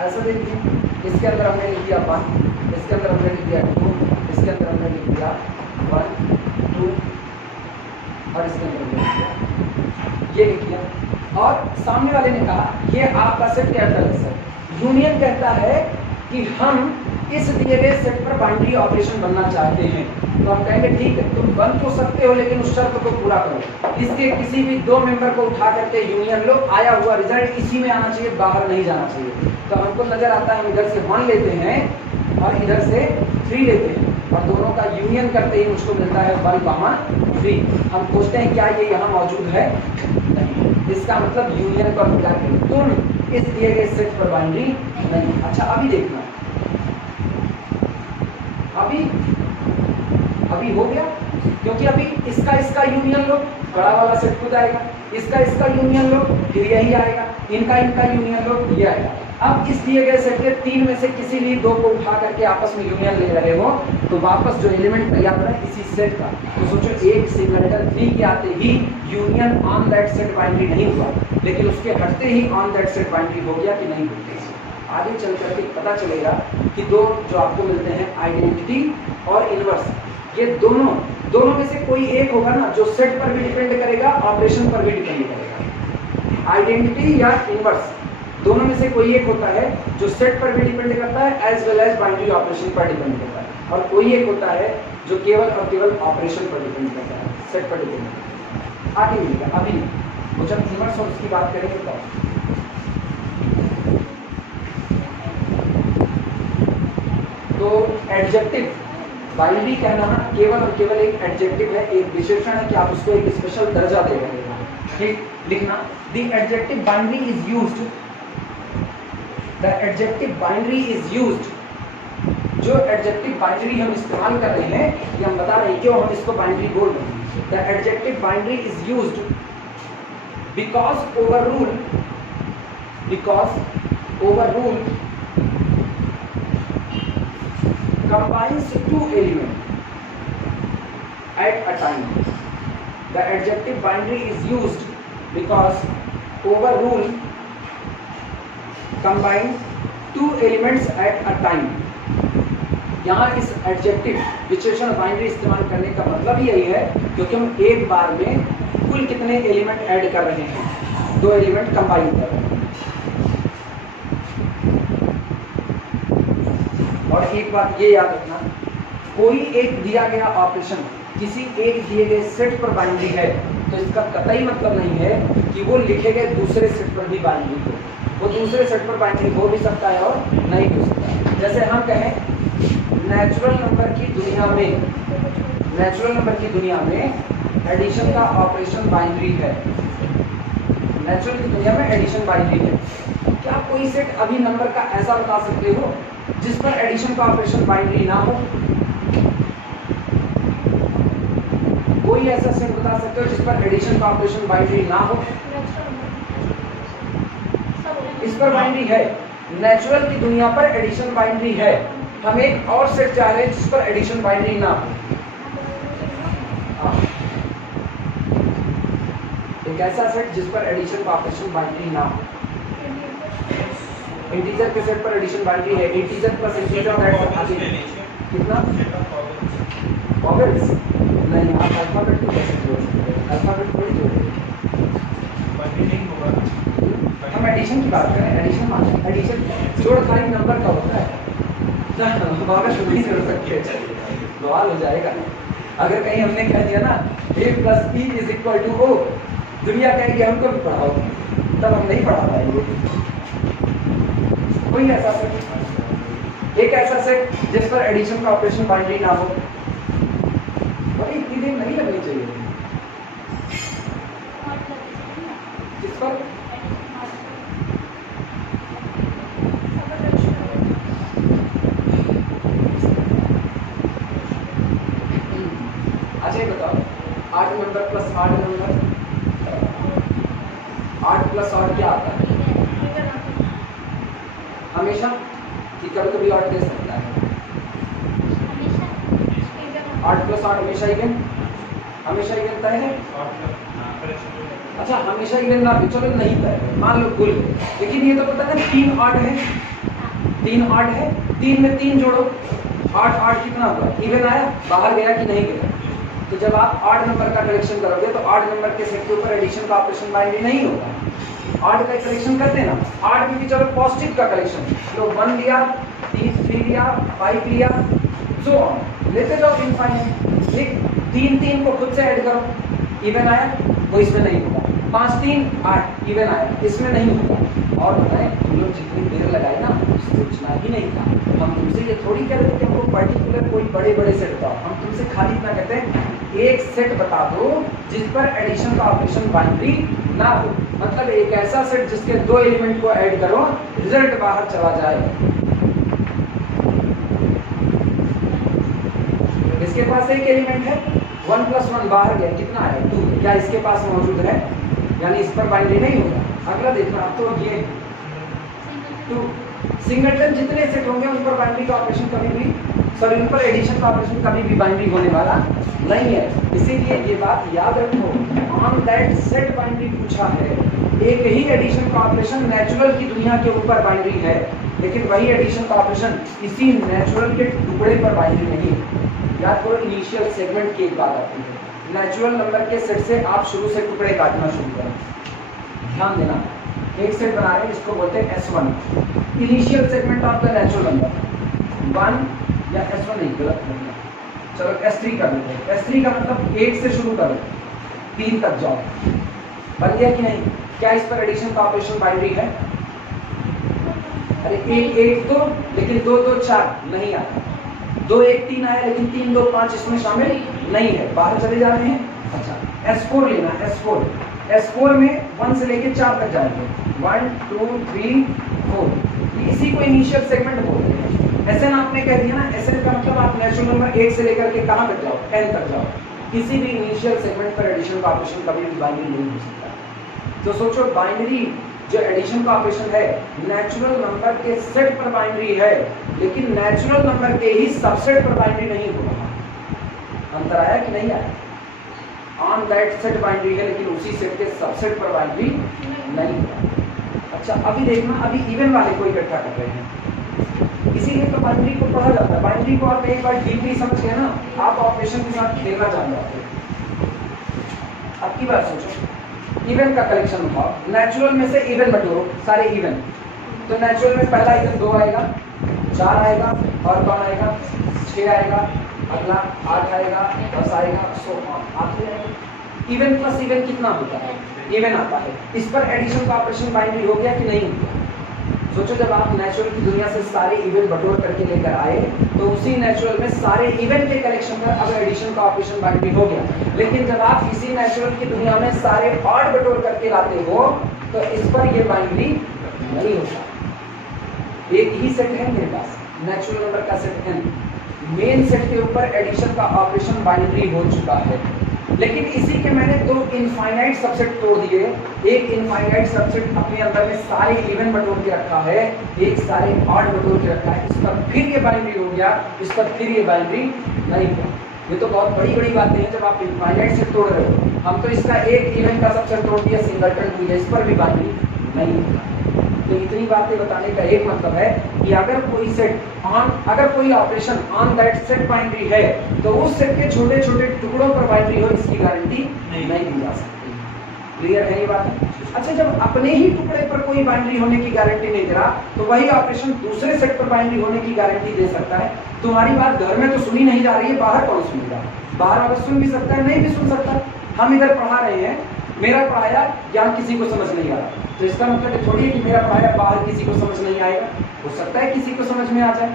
ऐसा दे दिए, इसके अंदर हमने लिख दिया 1, इसके अंदर हमने लिख दिया 2, इसके अंदर हमने लिख दिया 1 2, और इसके अंदर हमने लिख दिया, ये लिख दिया, और सामने वाले ने कहा ये आपका सेट कहता है सर, यूनियन कहता है कि हम इस दिए गए सेट पर बाइनरी ऑपरेशन बनना चाहते हैं, तो हम कहेंगे ठीक है, तुम बन तो सकते हो लेकिन उस शर्त को पूरा करो, इसके किसी भी दो मेंबर को उठा करके यूनियन लो, आया हुआ रिजल्ट इसी में आना चाहिए, बाहर नहीं जाना चाहिए। तो हमको नजर आता है हम इधर से 1 लेते हैं और इधर से 3 लेते हैं, और दोनों का यूनियन करते ही मुझको मिलता है 1,3। हम पूछते हैं क्या ये यहाँ मौजूद है, नहीं, इसका मतलब यूनियन को हम क्या करें, तुम इस दिए गए सेट पर बाइनरी नहीं। अच्छा अभी देखना, अभी हो गया, क्योंकि अभी इसका यूनियन लो, बड़ा वाला सेट खुद आएगा, इसका यूनियन लो, फिर यही आएगा, इनका यूनियन लो, ये आएगा। अब इस दिए गए सेट के 3 में से किसी भी 2 को उठा करके आपस में यूनियन ले रहे हो, तो वापस जो एलिमेंट तैयार हो रहा है इसी सेट का, तो सोचो एक सिंगलटन 3 के आते ही union on that set binary नहीं हुआ, लेकिन उसके हटते ही ऑन दैट सेट बाइनरी हो गया कि नहीं हो गया। आगे चल करके पता चलेगा कि दो जो आपको मिलते हैं आइडेंटिटी और इनवर्स, ये दोनों में से कोई एक होगा ना जो सेट पर भी डिपेंड करेगा, ऑपरेशन पर भी डिपेंड करेगा। आइडेंटिटी या इनवर्स दोनों में से कोई एक होता है जो सेट पर भी डिपेंड करता है as well as binary operation पर डिपेंड करता है, और कोई एक होता है जो केवल और केवल ऑपरेशन पर डिपेंड करता है, सेट पर डिपेंड करता है। आगे मिलेगा, अभी नहीं, वो जब इनवर्स और उसकी बात करेंगे तो एडजेक्टिव बाइनरी कहना ना केवल और केवल एक एडजेक्टिव है, एक विशेषण है कि आप उसको एक स्पेशल दर्जा दे रहे हो। ठीक, लिखना the adjective binary is used, the adjective binary is used. जो एडजेक्टिव बाइनरी हम इस्तेमाल कर रहे हैं, ये हम बता रहे हैं क्यों हम इसको बाइनरी बोल रहे हैं। The adjective binary is used because overrule combines 2 elements at a time. The adjective binary is used because overrule combine 2 elements at a time. यहाँ इस एडजेक्टिव विशेषण बाइनरी इस्तेमाल करने का मतलब यही है क्योंकि हम एक बार में कुल कितने एलिमेंट ऐड कर रहे हैं, 2 एलिमेंट कंबाइन कर रहे हैं। और एक बात ये याद रखना, कोई एक दिया गया ऑपरेशन किसी एक दिए गए सेट पर बाइनरी है तो इसका कतई मतलब नहीं है कि वो लिखे गए दूसरे सेट पर भी बाइनरी हो, वो दूसरे सेट पर बाइनरी हो भी सकता है और नहीं हो सकता है। जैसे हम कहें नेचुरल नंबर की दुनिया में एडिशन का ऑपरेशन बाइनरी है, नेचुरल की दुनिया में एडिशन बाइनरी है। क्या कोई सेट अभी नंबर का ऐसा बता सकते हो जिस पर एडिशन का ऑपरेशन बाइनरी ना हो? कोई ऐसा सेट बता सकते हो जिस पर एडिशन का ऑपरेशन बाइनरी ना हो? इस पर बाइनरी है, नेचुरल की दुनिया पर एडिशन बाइनरी है। हम एक और सेट चाह रहे हैं जिस पर एडिशन बाइनरी ना हो। एक ऐसा सेट जिस पर एडिशन का ऑपरेशन बाइनरी ना हो। इंटीजर के सेट पर एडिशन बाइनरी है, इंटीजर प्लस इंटीजर कितना वॉवेल्स नहीं, आप अल्फाबेट को कैसे जोड़ सकते हैं? अल्फाबेट थोड़ी जोड़ेंगे, हम एडिशन की बात करें, एडिशन जोड़ खाली नंबर का होता है, वॉवेल्स नहीं जोड़ सकते, बवाल हो जाएगा। अगर कहीं हमने कह दिया ना a + b = o, दुनिया कहेगी हमको भी पढ़ाओ, तब हम नहीं पढ़ा पाएंगे। कोई ऐसा सेट, एक ऐसा सेट जिस पर एडिशन का ऑपरेशन बाइनरी ना हो, और इतनी देर नहीं लगनी चाहिए, जिस पर अच्छा बताओ 8 number plus 8 number plus odd क्या आता है? हमेशा कि कभी कभी ऑड दे सकता है? 8 प्लस 8 हमेशा इवन, हमेशा इवन तय है। अच्छा हमेशा इवन ना भी चलो नहीं तय है, मान लो भूल गए, लेकिन ये तो पता है 3 8 है, 3 8 है, 3 में 3 जोड़ो 8 8 कितना हुआ? इवन आया, बाहर गया कि नहीं गया? तो जब आप 8 नंबर का कलेक्शन करोगे तो 8 नंबर के सेट के ऊपर एडिशन का ऑपरेशन बाइनरी नहीं होगा। 8 का कलेक्शन करते ना, 8 में भी चलो पॉजिटिव का कलेक्शन, तो 1 लिया, 3 लिया, 5 लिया, सो ऑन लेते जाओ इनफाइनाइट। ठीक, 3 3 को खुद से ऐड करो, इवन आया, वो इसमें नहीं होगा। 5 3 8 इवन आया, इसमें नहीं होगा। और बताएं तुम लोग जितनी देर लगाए ना सोचना ही नहीं था। हम तुमसे ये थोड़ी कह रहे थे कि हमको पर्टिकुलर कोई बड़े बड़े सेट बताओ, हम तुमसे खाली इतना कहते हैं एक सेट बता दो जिस पर एडिशन का ऑपरेशन बाइनरी ना हो, मतलब एक ऐसा सेट जिसके 2 एलिमेंट को ऐड करो रिजल्ट बाहर चला जाए। इसके पास एक एलिमेंट है, 1 + 1 बाहर गया, कितना है? 2, क्या इसके पास मौजूद है? यानी इस पर बाइनरी नहीं होगा। अगला देखना, अब तो ये 2 सिंगलटन जितने सेट होंगे उन पर बाइनरी का ऑपरेशन कभी भी, सॉरी उन पर एडिशन का ऑपरेशन कभी भी बाइनरी होने वाला नहीं है। इसीलिए ये बात याद रखो, ऑन दैट सेट बाइनरी पूछा है। एक ही एडिशन का ऑपरेशन नेचुरल की दुनिया के ऊपर बाइनरी है, लेकिन वही एडिशन का ऑपरेशन इसी नेचुरल के टुकड़े पर बाइनरी नहीं है। याद करो इनिशियल सेगमेंट की एक बात आती है, नेचुरल नंबर के सेट से आप शुरू से टुकड़े काटना शुरू करें। ध्यान देना, एक सेट बना रहे हैं जिसको बोलते हैं S1, initial segment of the natural number 1 या S1 नहीं, गलत नहीं है, चलो S3 कर लेते हैं। S3 का मतलब 1 से शुरू करो 3 तक जाओ, बन गया कि नहीं? क्या इस पर एडिशन का ऑपरेशन बाइनरी है? अरे 1 1 2, लेकिन 2 2 4 नहीं आता, 2 1 3 आया, लेकिन 3 2 5 इसमें शामिल नहीं है, बाहर चले जा रहे हैं। अच्छा S4 लेना, S4 में 1 से लेके 4 तक जाएंगे, 1 2 3 4, इसी को इनिशियल सेगमेंट बोलते हैं। SN आपने कह दिया ना, SN का मतलब आप नेचुरल नंबर 1 से लेकर के कहाँ तक जाओ? n तक जाओ। किसी भी इनिशियल सेगमेंट पर एडिशन का ऑपरेशन कभी भी बाइनरी नहीं हो सकता। तो सोचो बाइनरी जो एडिशन का ऑपरेशन है नेचुरल नंबर के सेट पर बाइनरी है, लेकिन नेचुरल नंबर के ही सबसेट पर बाइनरी नहीं हो रहा। अंतर आया कि नहीं आया? ऑन दैट सेट बाइनरी है, लेकिन उसी सेट के सबसेट पर बाइनरी नहीं है। अच्छा अभी देखना, अभी इवन वाले को इकट्ठा कर रहे हैं, इसीलिए तो बाइनरी को पढ़ा जाता है। बाइनरी को आप एक बार डीपली समझ गए ना, आप ऑपरेशन के साथ खेलना जान जाते हैं। अब की बात सोचो, इवन का कलेक्शन उठाओ, नेचुरल में से इवन बटोरो, सारे इवन। तो नेचुरल में पहला इवन 2 आएगा, 4 आएगा, और कौन आएगा? 6 आएगा, अगला 8 आएगा, 10 आएगा, 100 आते आएगा। इवन प्लस इवन कितना होता है? इवन आता है। इस पर एडिशन का ऑपरेशन बाइनरी हो गया कि नहीं? सोचो जब आप नेचुरल की दुनिया से सारे इवन बटोर करके लेकर आए, तो उसी नेचुरल में सारे इवन के कलेक्शन पर अब एडिशन का ऑपरेशन बाइनरी हो गया। लेकिन जब आप इसी नेचुरल की दुनिया में सारे ऑड बटोर करके लाते हो, तो इस पर ये बाइनरी नहीं होता। एक ही सेट है मेरे पास, नेचुरल नंबर का सेट n, मेन सेट के ऊपर एडिशन का ऑपरेशन बाइनरी हो चुका है, लेकिन इसी के मैंने 2 इनफाइनाइट सबसेट तोड़ दिए। एक इनफाइनाइट सबसेट अपने अंदर में सारे इवन बटोर के रखा है, एक सारे ऑड बटोर के रखा है। इस पर फिर ये बाइनरी हो गया, इस पर फिर ये बाइनरी नहीं हुआ। ये तो बहुत बड़ी बड़ी बातें हैं जब आप इनफाइनाइट से तोड़ रहे हो। हम तो इसका एक इवन का सबसेट तोड़ दिया, सिंगलटन दिया, इस पर भी बाइनरी नहीं होता। तो इतनी बातें बताने का एक मतलब है कि अगर कोई सेट अगर कोई operation on that set binary है, तो उस सेट के छोटे छोटे टुकड़ों पर बाइनरी हो, इसकी गारंटी नहीं दी जा सकती। क्लियर है ये बात? अच्छा जब अपने ही टुकड़े पर कोई बाइनरी होने की गारंटी नहीं दे रहा, तो वही ऑपरेशन दूसरे सेट पर बाइनरी होने की गारंटी दे सकता है। तुम्हारी बात घर में तो सुनी नहीं जा रही है, बाहर कौन सुनेगा? बाहर अगर सुन भी सकता है, नहीं भी सुन सकता। हम इधर पढ़ा रहे हैं, मेरा पढ़ाया ज्ञान किसी को समझ नहीं आ रहा, तो इसका मतलब थोड़ी है कि मेरा पढ़ाया बाहर किसी को समझ नहीं आएगा। हो सकता है किसी को समझ में आ जाए,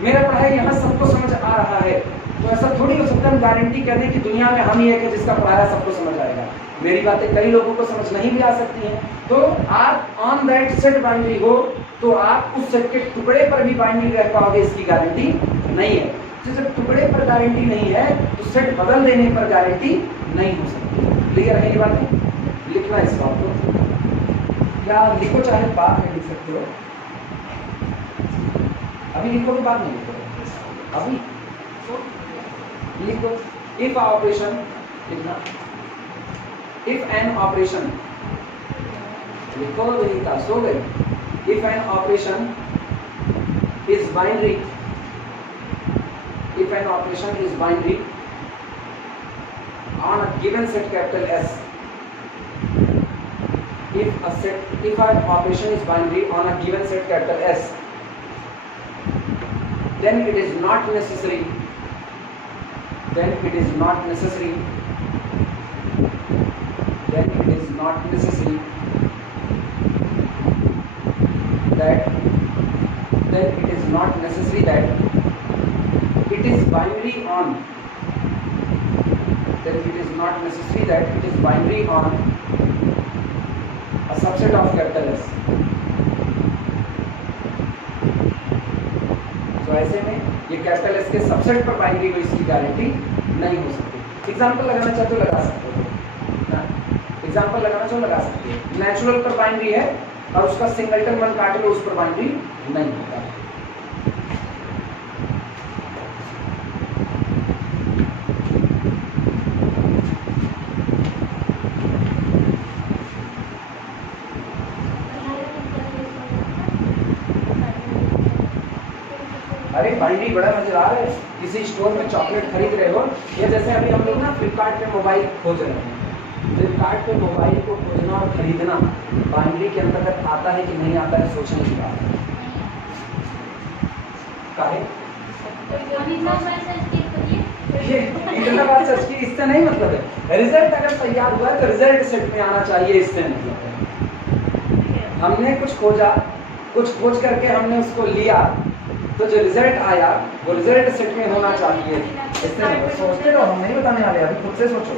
मेरा पढ़ाया यहाँ सबको समझ आ रहा है, तो ऐसा थोड़ी हो सकता है गारंटी कहने की दुनिया में हम ही एक है जिसका पढ़ाया सबको समझ आएगा। मेरी बातें कई लोगों को समझ नहीं भी आ सकती हैं। तो आप ऑन दैट सेट बाइनरी हो, तो आप उस सेट के टुकड़े पर भी बाइनरी रह पाओगे, इसकी गारंटी नहीं है। तो जब टुकड़े पर गारंटी नहीं है, तो सेट बदल देने पर गारंटी नहीं हो सकती। क्लियर है ये बात? लिखना इस बात को। क्या लिखो, चाहे बाद में लिख सकते हो, अभी लिखो कि बाद में लिखो, अभी लिखो। इफ ऑपरेशन लिखना, इफ एन ऑपरेशन, लिखो विनीता, सो गई। If an operation is binary, if an operation is binary on a given set capital S, if an operation is binary on a given set capital S, then it is not necessary, then it is not necessary, then it is not necessary that, then it is not necessary that it is binary on, then it is not necessary that it is binary on a subset of capital S. तो ऐसे में ये capital S के subset पर binary हो, इसकी guarantee नहीं हो सकती। एग्जांपल लगाना चाहते हो लगा सकते हो, एग्जांपल लगाना चाहो लगा सकते हो। नेचुरल पर बाइनरी है और उसका सिंगलटन वन काट लो, उस पर बाइनरी नहीं होता। अरे बाइनरी बड़ा मजेदार है। किसी स्टोर में चॉकलेट खरीद रहे हो, या जैसे अभी हम लोग ना फ्लिपकार्ट पे मोबाइल खोज रहे हैं, फ्लिपकार्ट पे मोबाइल को खोजना और खरीदना बाइनरी के अंतर्गत आता है कि नहीं आता है, सोचने की बात है। इतना बात सच की, इससे नहीं मतलब है। रिजल्ट अगर तैयार हुआ है तो रिजल्ट सेट में आना चाहिए, इससे मतलब है। हमने कुछ खोजा, कुछ खोज करके हमने उसको लिया, तो जो रिजल्ट आया वो रिजल्ट सेट में होना चाहिए। इससे सोचते रहो, हम नहीं बताने वाले, अभी खुद से सोचो।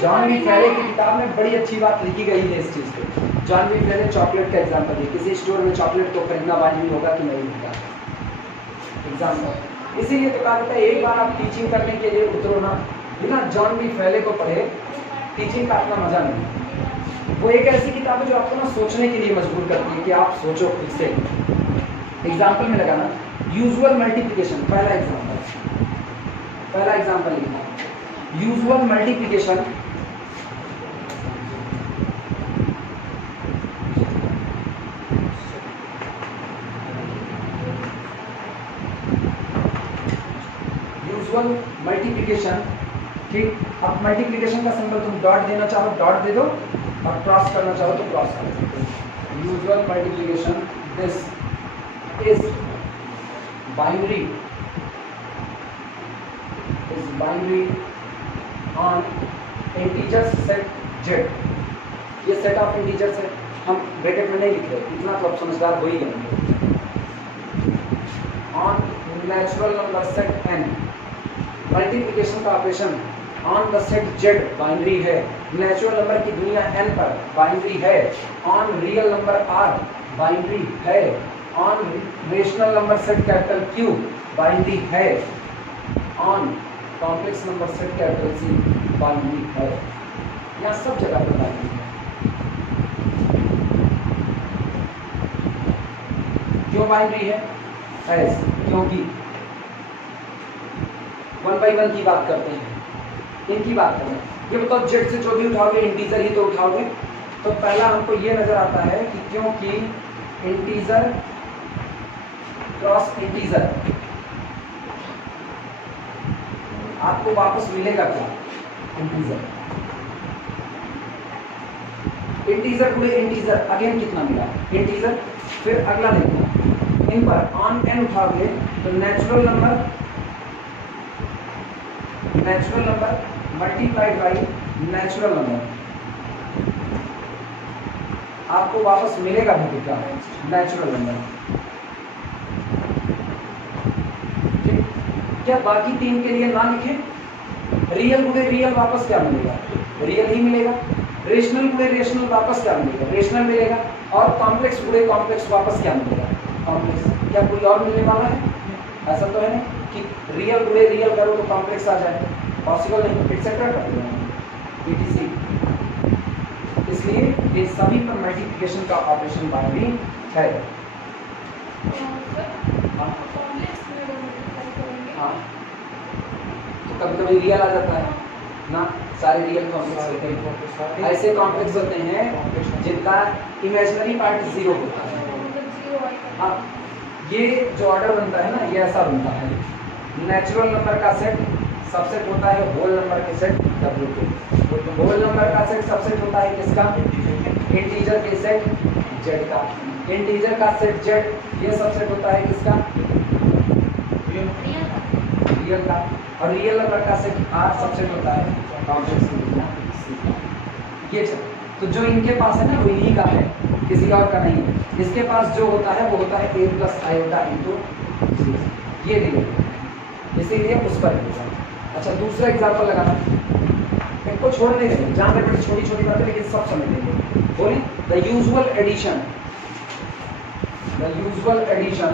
जॉन बी फेरे की किताब में बड़ी अच्छी बात लिखी गई है इस चीज़ पे। जॉन बी फेरे चॉकलेट का एग्जाम्पल है, किसी स्टोर में चॉकलेट को खरीदना बाइनरी होगा कि नहीं होगा, एग्जाम्पल। इसीलिए तो कहा जाता है एक बार आप टीचिंग करने के लिए उतरो ना, बिना जॉन बी फेरे को पढ़े टीचिंग का अपना मजा नहीं। वो एक ऐसी किताब है जो आपको ना सोचने के लिए मजबूर करती है कि आप सोचो खुद से। एग्जाम्पल में लगाना, यूजुअल मल्टीप्लिकेशन, पहला एग्जाम्पल लिखना। यूजुअल मल्टीप्लिकेशन ठीक। अब मल्टीप्लिकेशन का सिंबल तुम डॉट देना चाहो डॉट दे दो, और क्रॉस करना चाहो तो क्रॉस कर सकते हो। Usual multiplication, this is binary on integers set z। ये सेट ऑफ इंटीजर्स है, हम ब्रैकेट में नहीं लिख रहे, इतना तो आप समझदार हो ही गए। On natural number set n, multiplication का operation on the set z binary है, नेचुरल नंबर की दुनिया n पर बाइनरी है, on real number r binary है, on rational number set capital Q binary है, on complex number set capital C binary है। यहाँ सब जगह पर बाइनरी है। क्यों बाइनरी है? एस, क्योंकि 1 by 1 की बात करते हैं, इनकी बात करें। ये बताओ जेड से जो भी उठाओगे इंटीजर ही तो उठाओगे, तो पहला हमको ये नजर आता है कि क्योंकि इंटीजर क्रॉस इंटीजर, आपको वापस मिलेगा क्या? इंटीजर। इंटीजर गुणे इंटीजर, अगेन कितना मिला? इंटीजर। फिर अगला देखना, इन पर ऑन एन उठाओगे तो natural number multiplied by natural number, आपको वापस मिलेगा भी कितना? Natural number. क्या बाकी तीन के लिए ना लिखें? रियल गुणे रियल वापस क्या मिलेगा? रियल ही मिलेगा। रेशनल गुणे रेशनल वापस क्या मिलेगा? रेशनल मिलेगा। और कॉम्प्लेक्स गुणे कॉम्प्लेक्स वापस क्या मिलेगा? कॉम्प्लेक्स। क्या कोई और मिलने वाला है? ऐसा तो है नहीं कि रियल गुणे रियल करो तो कॉम्प्लेक्स आ जाए, पॉसिबल नहीं। एक्सेट्रा कर दो, etc। इसलिए ये सभी पर मल्टीप्लिकेशन का ऑपरेशन बाइनरी है। हाँ, तो कभी कभी रियल आ जाता है ना, सारे रियल कॉम्प्लेक्स होते हैं। ऐसे कॉम्प्लेक्स होते हैं जिनका इमेजिनरी पार्ट 0 होता है। हाँ, ये जो ऑर्डर बनता है ना, ये ऐसा बनता है। नेचुरल नंबर का सेट सबसेट होता है होल नंबर के सेट W के। होल नंबर का सेट सबसेट होता है किसका? इंटीजर के सेट Z का। इंटीजर का सेट Z ये सबसेट होता है किसका? रियल का। और रियल नंबर का सेट R सबसेट होता है कॉम्प्लेक्स नंबर C का। ये चलो, तो जो इनके पास है ना वो इन्हीं का है, किसी और का नहीं है। इसके पास जो होता है वो होता है A प्लस आयोटा इंटू ये रियल, इसीलिए उस पर मिलता है। अच्छा, दूसरा एग्जाम्पल लगाना, इनको छोड़ नहीं देंगे, जहाँ पे बड़ी छोटी छोटी बातें लेकिन सब समझ लेंगे। बोलिए the usual addition, the usual addition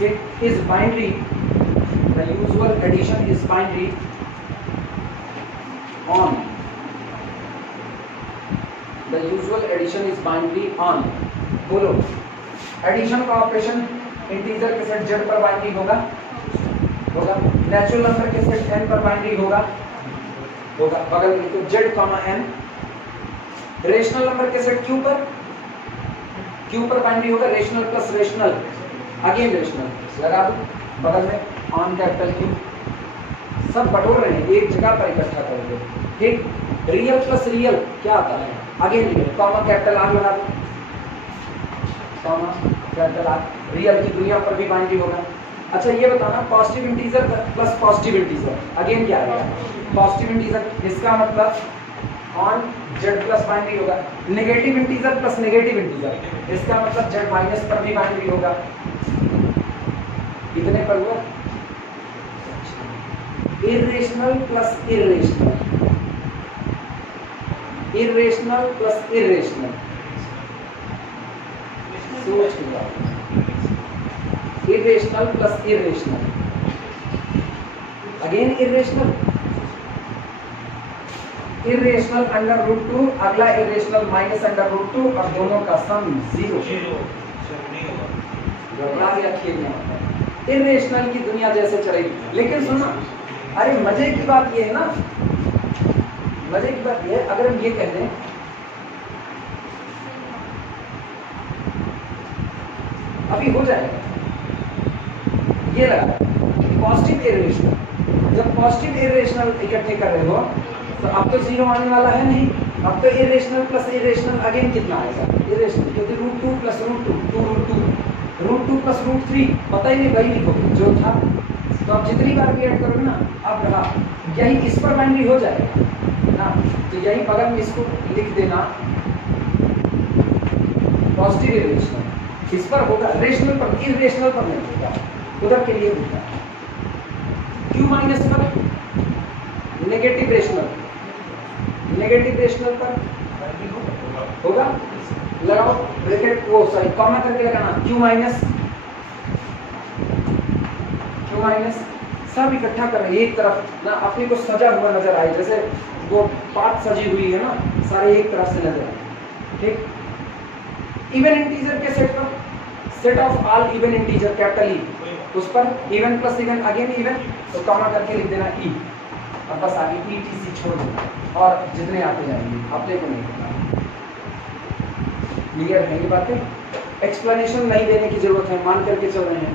it is binary, the usual addition is binary on, the usual addition is binary on, बोलो एडिशन का ऑपरेशन इंटीजर के सेट Z पर बाइनरी होगा, नेचुरल नंबर के सेट N पर binary होगा, बगल में तो Z, N। रेशनल नंबर के सेट Q पर बाइनरी होगा, rational plus rational again rational लगा दो बगल में ऑन कैपिटल Q। सब बटोर रहे हैं, एक जगह पर इकट्ठा करेंगे, ठीक। रियल प्लस रियल क्या आता है? Again real, comma capital R लगा दो, कॉमा कैपिटल R। रियल की दुनिया पर भी बाइनरी होगा। अच्छा, ये बताना positive integer plus positive integer again क्या आएगा? पॉजिटिव इंटीजर, इसका मतलब ऑन Z प्लस बाइनरी होगा। Negative integer plus negative integer, इसका मतलब Z माइनस पर भी बाइनरी होगा। कितने पर हुआ? Irrational plus irrational, irrational plus irrational, irrational plus irrational again irrational, irrational under root 2, अगला इरेशनल माइनस अंडर रूट 2 और दोनों का सम 0। इरेशनल की दुनिया जैसे चलेगी। लेकिन सुनो, अरे मजे की बात ये है ना, मजे की बात ये है, अगर हम ये कह दें अभी हो जाएगा, ये लगा पॉजिटिव इरेशनल, जब पॉजिटिव इरेशनल इकट्ठे कर रहे हो तो अब तो 0 आने वाला है नहीं, अब तो इरेशनल प्लस इरेशनल अगेन कितना आएगा? इरेशनल, क्योंकि root 2 plus root 2 2 root 2 plus root 3 पता ही नहीं, वही लिखोगे जो था। तो अब जितनी बार भी ऐड करोगे ना, अब रहा यही इस पर बाइनरी हो जाएगा ना, तो यही बगल में इसको लिख देना पॉजिटिव इरेशनल, इस पर होगा, रेशनल पर, इरेशनल पर नहीं होगा, उधर के लिए होगा। Q माइनस पर नेगेटिव रेशनल, नेगेटिव रेशनल पर होगा, लगाओ ब्रैकेट, वो सॉरी कॉमा करके लगाना, Q माइनस सब इकट्ठा कर रहे एक तरफ ना, अपने को सजा हुआ नजर आए, जैसे वो बात सजी हुई है ना, सारे एक तरफ से नजर आए, ठीक। इवन इंटीजर के सेट पर, set of all even integer capital E, उस पर even plus even again even, तो कॉमा करके लिख देना E, अब बस आगे ETC छोड़ देना और जितने आते जाएंगे, अपने को नहीं करना। क्लियर है ये बातें? एक्सप्लेनेशन नहीं देने की जरूरत है, मान करके चल रहे हैं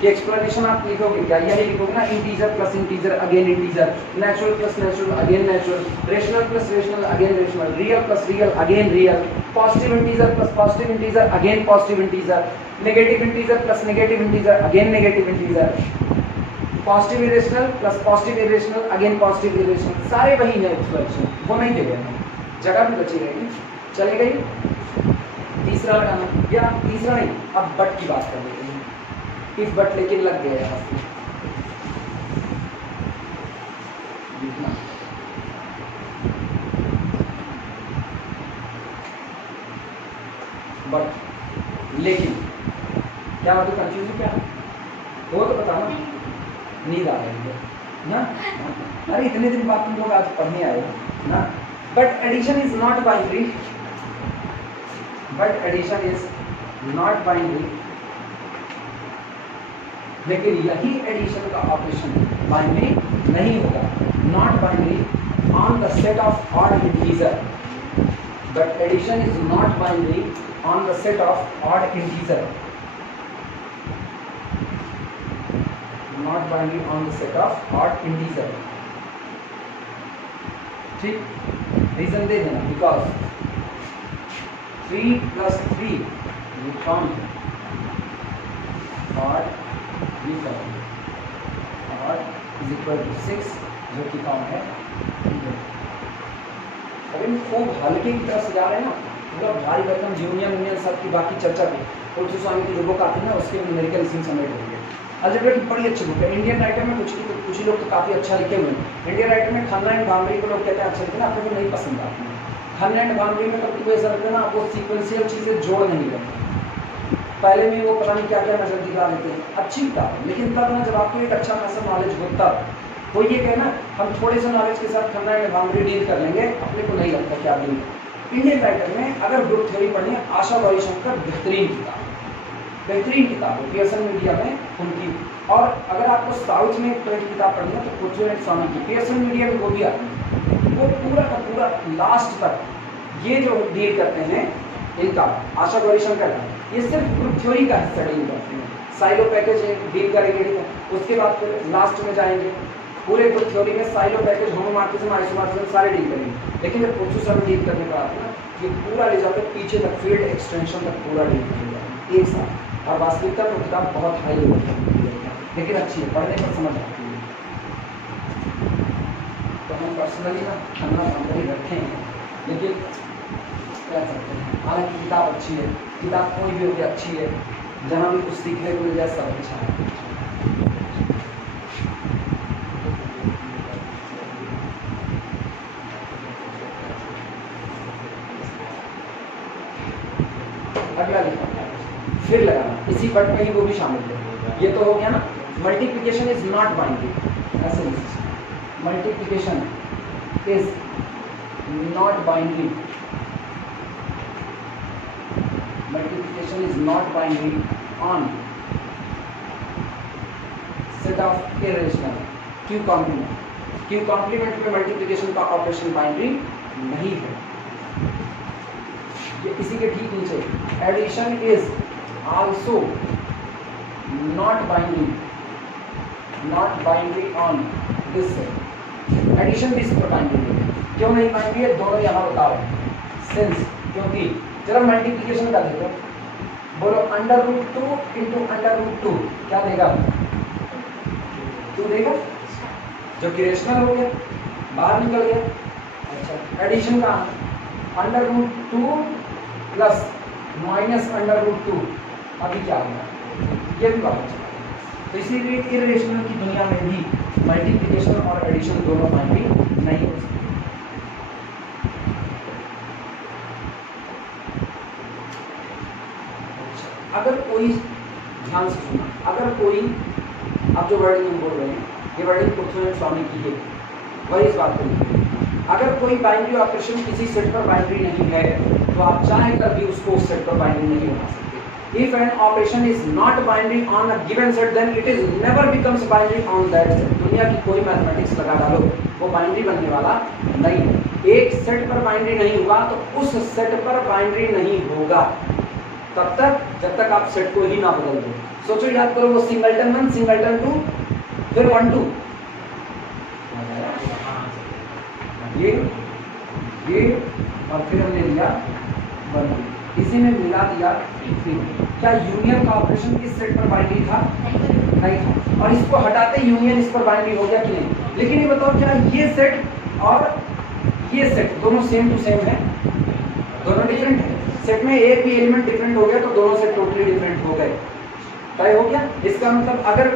कि एक्सप्लेनेशन आप लिखोगे क्या? यही लिखोगे ना, integer plus integer again integer, natural plus natural again natural, rational plus rational again rational, real plus real again real, positive integer plus positive integer again positive integer, negative integer plus negative integer again negative integer, positive irrational plus positive irrational again positive irrational, सारे वही है explanation, वो नहीं दे रहे, जगह भी बची रहेगी, चलेगा ही। तीसरा लगाना, या तीसरा नहीं, अब बट की बात कर लेते हैं, इफ बट लेकिन लग गया है बट लेकिन क्या बात है, कंफ्यूजन क्या है वो तो बता ना। नींद आ रही है ना, अरे इतने दिन बाद तुम लोग आज पढ़ने आए हो ना। But addition is not binary, but addition is not binary, लेकिन यही एडिशन का ऑपरेशन बाइनरी नहीं होगा। Not binary on the set of odd integer, but addition is not binary on the set of odd integer, not binary on the set of odd integer। ठीक, reason दे देना, because 3 plus 3 you count odd you count odd is equal to 6 जो कि कौन है। अभी खूब हल्के की तरफ से जा रहे हैं ना, मतलब भारी भरकम यूनियन सब की बाकी चर्चा पे और जो स्वामी की जो बुक आती है ना उसके न्यूमेरिकल इसी समेट होंगे। अलजेब्रा की बड़ी अच्छी बुक है। इंडियन राइटर में कुछ ही लोग तो काफ़ी अच्छा लिखे हुए हैं। इंडियन राइटर में खन्ना एंड भामरी को लोग कहते हैं अच्छा लिखे ना, आपको तो नहीं पसंद आती है। खन्ना एंड भामरी में कभी कोई ऐसा लगता है ना, वो सीक्वेंशियल चीज़ें जोड़ नहीं रहे, पहले में वो पता नहीं क्या क्या नजर दिखा देते हैं। अच्छी किताब है, लेकिन तब ना जब आपको एक अच्छा खासा नॉलेज हो तब वो ये कहना हम थोड़े से नॉलेज के साथ खन्ना एंड भामरी डील कर लेंगे, अपने को नहीं लगता क्या डील। इंडियन राइटर में अगर ग्रुप थ्योरी पढ़नी है, आशा गौरीशंकर बेहतरीन किताब है पियर्सन मीडिया में उनकी। और अगर आपको साउथ में एक किताब पढ़नी है तो पृथ्वीनाथ स्वामी की पियर्सन मीडिया में वो भी आती है। वो पूरा का पूरा लास्ट तक ये जो डील करते हैं इनका, आशा गौरीशंकर का, ये सिर्फ ग्रुप थ्योरी का हिस्सा डील करते हैं। साइलो पैकेज डील करेंगे, उसके बाद फिर लास्ट में जाएंगे पूरे ग्रुप थ्योरी में साइलो पैकेज, होमोमॉर्फिज्म, आइसोमॉर्फिज्म सारे डील करेंगे। लेकिन जब पृथ्वी सर डील करने का आता है ना, ये पूरा ले जाकर पीछे तक फील्ड एक्सटेंशन तक पूरा डील करेगा एक साथ। और वास्तविकता में किताब बहुत हाई लेवल की है, लेकिन अच्छी है, पढ़ने पर समझ आती है। तो हम पर्सनली ना खन्ना भामरी रखे हैं, लेकिन क्या करते हैं, हालांकि किताब अच्छी है, किताब कोई भी होगी अच्छी है, जहाँ भी कुछ सीखने को मिल जाए सब अच्छा है। अगला लिखा फिर लगाना, इसी बट में ही वो भी शामिल है। ये तो हो गया ना, मल्टीप्लिकेशन इज नॉट बाइनरी, ऐसे multiplication is not binary, multiplication is not binary on set of irrational Q complement. Q complement में मल्टीप्लिकेशन का ऑपरेशन बाइनरी नहीं है। ये इसी के ठीक नीचे addition is also not binary on this set। एडिशन भी इस पर बाइनरी है, क्यों नहीं बाइनरी है दोनों यहाँ बताओ। सिंस, क्योंकि जरा मल्टीप्लिकेशन का देखो, बोलो √2 इंटू √2 क्या देगा, 2 देगा, जो कि रेशनल हो गया, बाहर निकल गया। अच्छा, एडिशन का √2 प्लस माइनस √2, अभी क्या होगा, ये भी बात चला। तो इसीलिए इरेशनल की दुनिया में भी मल्टीप्लिकेशन और एडिशन दोनों बाइनरी नहीं हो सकते। अगर कोई, ध्यान से सुना, अगर कोई, अब जो वर्डिंग हम बोल रहे हैं ये वर्डिंग पृथ्वीनाथ स्वामी की है, वही इस बात को लिखिए। अगर कोई बाइनरी ऑपरेशन किसी सेट पर बाइनरी नहीं है तो आप चाहे कर भी उसको उस सेट पर बाइनरी नहीं बना सकते। If an operation is not binary on a given set, then it is never becomes binary on that set। दुनिया की कोई मैथमेटिक्स लगा डालो, वो बाइनरी बनने वाला नहीं है। एक सेट पर बाइनरी नहीं हुआ तो उस सेट पर बाइनरी नहीं होगा तब तक जब तक आप सेट को ही ना बदल दो। सोचो, याद करो, वो सिंगलटन 1 सिंगलटन 2 फिर 1 2, ये और फिर हमने लिया 1 2, इसी में मिला दिया 3। क्या यूनियन का ऑपरेशन इस सेट पर बाइनरी था? नहीं था, और इसको हटाते यूनियन इस पर बाइनरी हो गया कि नहीं? लेकिन ये बताओ, क्या ये सेट और ये सेट दोनों सेम टू सेम है? दोनों डिफरेंट है। सेट में एक भी एलिमेंट डिफरेंट हो गया तो दोनों सेट टोटली डिफरेंट हो गए, तय हो गया। इसका मतलब अगर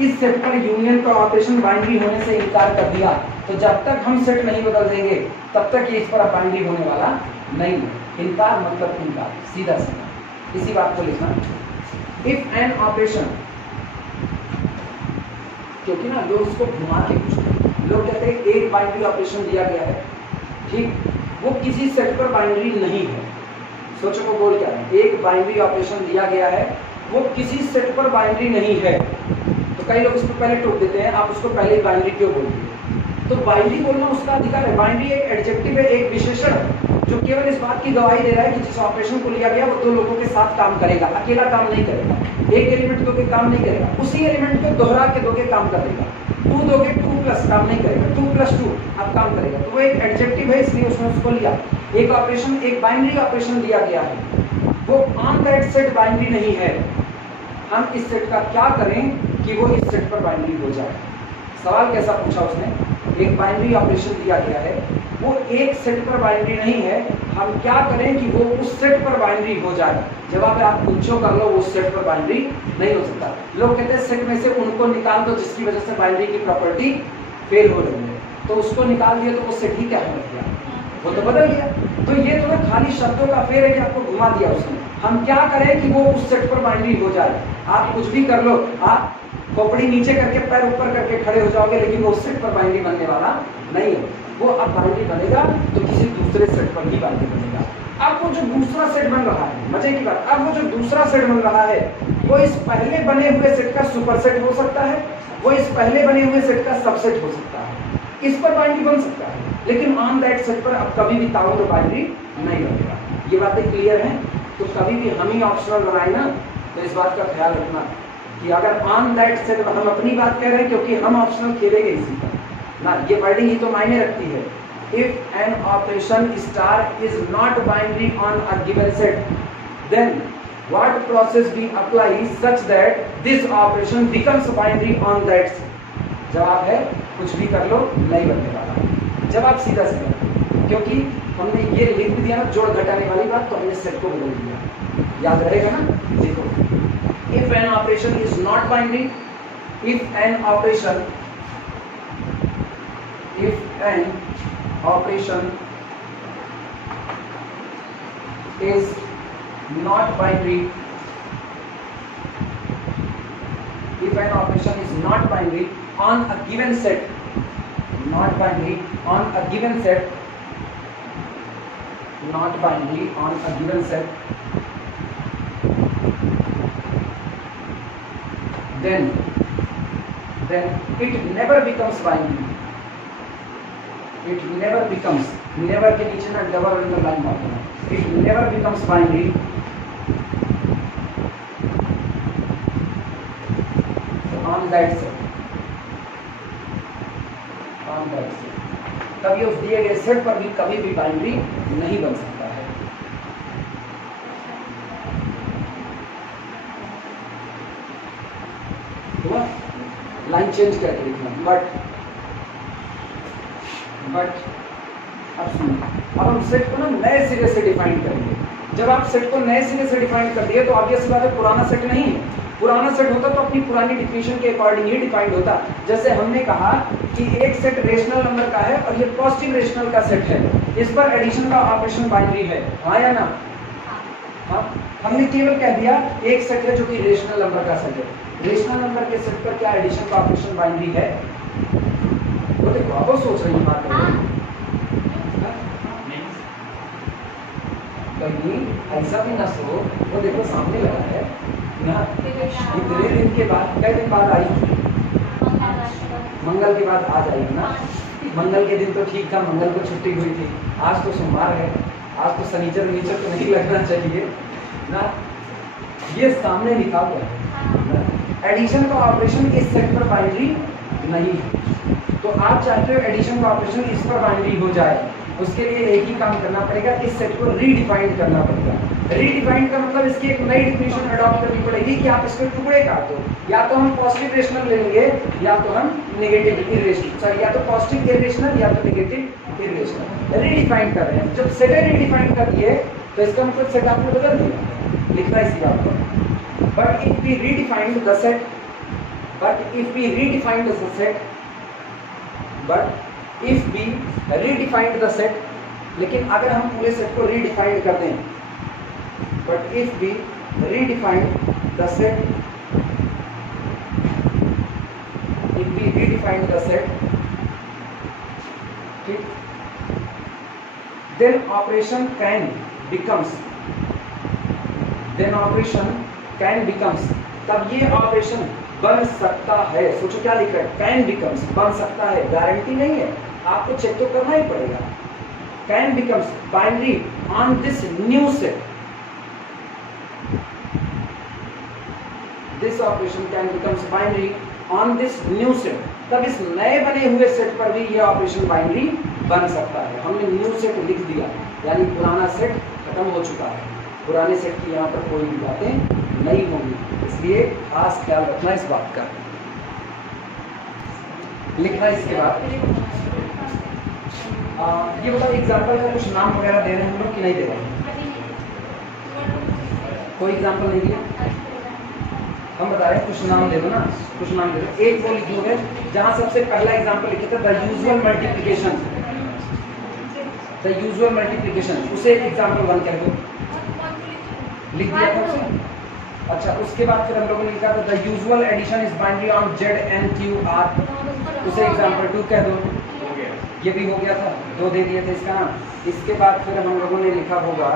इस सेट पर यूनियन का ऑपरेशन बाइनरी होने से इनकार कर दिया तो जब तक हम सेट नहीं बदल देंगे तब तक ये इस पर बाइनरी होने वाला नहीं है। इनकार मतलब इनकार, सीधा सीधा, इसी बात को लिखना। इफ एन ऑपरेशन, क्योंकि ना लोग उसको घुमा के पूछते हैं, लोग कहते हैं एक बाइनरी ऑपरेशन दिया गया है, ठीक, वो किसी सेट पर बाइनरी नहीं है। सोचो वो बोल क्या है, एक बाइनरी ऑपरेशन दिया गया है, वो किसी सेट पर बाइनरी नहीं है। तो कई लोग इसको पहले टोक देते हैं, आप उसको पहले ही बाइनरी क्यों बोलते हैं? तो बाइनरी बोलना उसका अधिकार है। बाइनरी एक एडजेक्टिव है, एक विशेषण है, जो केवल इस बात की गवाही दे रहा है कि जिस ऑपरेशन को लिया गया वो दो लोगों के साथ काम करेगा, अकेला काम नहीं करेगा। एक एलिमेंट दो के काम नहीं करेगा, उसी एलिमेंट को दोहरा के दो के काम कर देगा। 2 दो के 2 प्लस काम नहीं करेगा, 2 + 2 अब काम करेगा। तो वो एक एडजेक्टिव है, इसलिए उसने उसको लिया। एक ऑपरेशन, एक बाइनरी ऑपरेशन दिया गया है, वो ऑन दैट सेट बाइनरी नहीं है। हम इस सेट का क्या करें कि वो इस सेट पर बाइनरी हो जाए? सवाल कैसा पूछा उसने, एक बाइनरी ऑपरेशन दिया गया है, वो एक सेट पर बाइनरी नहीं है, हम क्या करें कि वो उस सेट पर बाइनरी हो जाए? जवाब है आप पूछो कर लो, वो उस सेट पर बाइनरी नहीं हो सकता। लोग कहते हैं सेट में से उनको निकाल दो जिसकी वजह से बाइनरी की प्रॉपर्टी फेल हो रही है, तो उसको निकाल दिया तो वो सेट ही क्या हो गया, वो तो बदल गया। तो ये तो ना खाली शब्दों का फेर है कि आपको घुमा दिया उसने। हम क्या करें कि वो उस सेट पर बाइनरी हो जाए? आप कुछ भी कर लो, आप खोपड़ी नीचे करके पैर ऊपर करके खड़े हो जाओगे, लेकिन वो उस सेट पर बाइनरी बनने वाला नहीं है। वो अब बाइनरी बनेगा तो किसी दूसरे सेट पर ही बाइनरी बनेगा। अब वो जो दूसरा सेट बन रहा है, मजे की बात, अब वो जो दूसरा सेट बन रहा है वो इस पहले बने हुए सेट का सुपरसेट हो सकता है, वो इस पहले बने हुए सेट का सबसेट हो सकता है, इस पर बाइनरी बन सकता है, लेकिन ऑन दैट सेट पर अब कभी भी ताऊ बाइनरी नहीं बनेगा। ये बातें क्लियर हैं? तो कभी भी हम ही ऑप्शनल बनाए ना, तो इस बात का ख्याल रखना कि अगर ऑन दैट सेट, हम अपनी बात कह रहे हैं क्योंकि हम ऑप्शनल खेलेंगे इसी पर ना, ये वर्डिंग ही तो मायने रखती है। If an operation star is not binary on a given set, then what process we apply such that this operation becomes binary on that set? जवाब है कुछ भी कर लो नहीं बनने वाला। जवाब सीधा सीधा, क्योंकि हमने ये लिख दिया ना जोड़ घटाने वाली बात, तो हमने सेट को बदल दिया। याद रहेगा ना? देखो, if an operation is not binary, if an operation is not binary, if an operation is not binary on a given set, not binary on a given set, not binary on a given set, then it never becomes binary. It never becomes, never के नीचे ना double underline मार देना, it never becomes binary on that set, on that set। कभी उस दिए गए set पर भी कभी भी बाइनरी नहीं बन सकता है। हुआ? लाइन चेंज करके लिखना, बट अब सुनो, अब हम सेट को ना नए सिरे से डिफाइन करेंगे। जब आप सेट को नए सिरे से डिफाइन कर दिए तो ऑब्वियस बात है पुराना सेट नहीं है। पुराना सेट होता तो अपनी पुरानी डिफिनेशन के अकॉर्डिंग ही डिफाइंड होता। जैसे हमने कहा कि एक सेट रेशनल नंबर का है और ये पॉजिटिव रेशनल का सेट है, इस पर एडिशन का ऑपरेशन बाइनरी है, हाँ या ना? हाँ, हमने केवल कह दिया एक सेट है जो कि रेशनल नंबर का सेट है। रेशनल नंबर के सेट पर क्या एडिशन का ऑपरेशन बाइनरी है? वो देखो अब सोच रही बात है, कहीं ऐसा भी ना सो, वो देखो सामने लगा है ना। इतने दिन के बाद, कई दिन बाद आई, मंगल के बाद आज आई ना। मंगल के दिन तो ठीक था, मंगल को छुट्टी हुई थी, आज तो सोमवार है, आज तो शनिचर नीचर तो नहीं लगना चाहिए ना। ये सामने लिखा हुआ है, एडिशन का ऑपरेशन इस सेट पर बाइनरी नहीं। तो आप चाहते हो एडिशन का ऑपरेशन इस पर बाइनरी हो जाए, उसके लिए एक ही काम करना पड़ेगा, इस सेट को रीडिफाइंड करना पड़ेगा। रीडिफाइंड का मतलब इसकी एक नई डिफिनेशन अडॉप्ट करनी पड़ेगी कि आप इसके टुकड़े काट दो, या तो हम पॉजिटिव रेशनल लेंगे या तो हम नेगेटिव इरेशनल, सॉरी या तो पॉजिटिव इरेशनल या तो नेगेटिव इरेशनल। रीडिफाइंड कर रहे हैं, जब सेट रीडिफाइंड कर दिए तो इसका मतलब सेट आपने बदल दिया, लिखना इसी बात को। But if we redefined the set, but if we redefined the set, but if we redefined the set, लेकिन अगर हम पूरे सेट को रीडिफाइंड कर दें, but if we redefined the set, if we redefine the set, ठीक, then operation can becomes, तब ये ऑपरेशन बन सकता है। सोचो क्या लिख रहा है, कैन बिकम्स, बन सकता है, गारंटी नहीं है, आपको चेक तो करना ही पड़ेगा। Can becomes binary on this new set, this operation can becomes binary on this new set, तब इस नए बने हुए सेट पर भी यह ऑपरेशन बाइनरी बन सकता है। हमने न्यू सेट लिख दिया, यानी पुराना सेट खत्म हो चुका है, पुराने सेट की यहाँ पर कोई भी बातें नहीं होंगी, इसलिए खास ख्याल रखना इस बात का। लिखना इसके बाद ये बताओ एग्जाम्पल का कुछ नाम वगैरह दे रहे हैं हम लोग कि नहीं दे रहे हैं? कोई एग्जाम्पल नहीं दिया, हम बता रहे हैं कुछ नाम दे दो ना, कुछ नाम दे दो। एक वो लिख लोगे जहाँ सबसे पहला एग्जाम्पल लिखे थे the usual multiplication, the usual multiplication, उसे एग्जाम्पल 1 कह दो, लिख दिया था उसे। अच्छा, उसके बाद फिर हम लोगों ने लिखा था the usual addition is binary on Z N Q R, उसे एग्जाम्पल 2 कह दो, ये भी हो गया था, 2 दे दिए थे इसका नाम। इसके बाद फिर हम लोगों ने लिखा होगा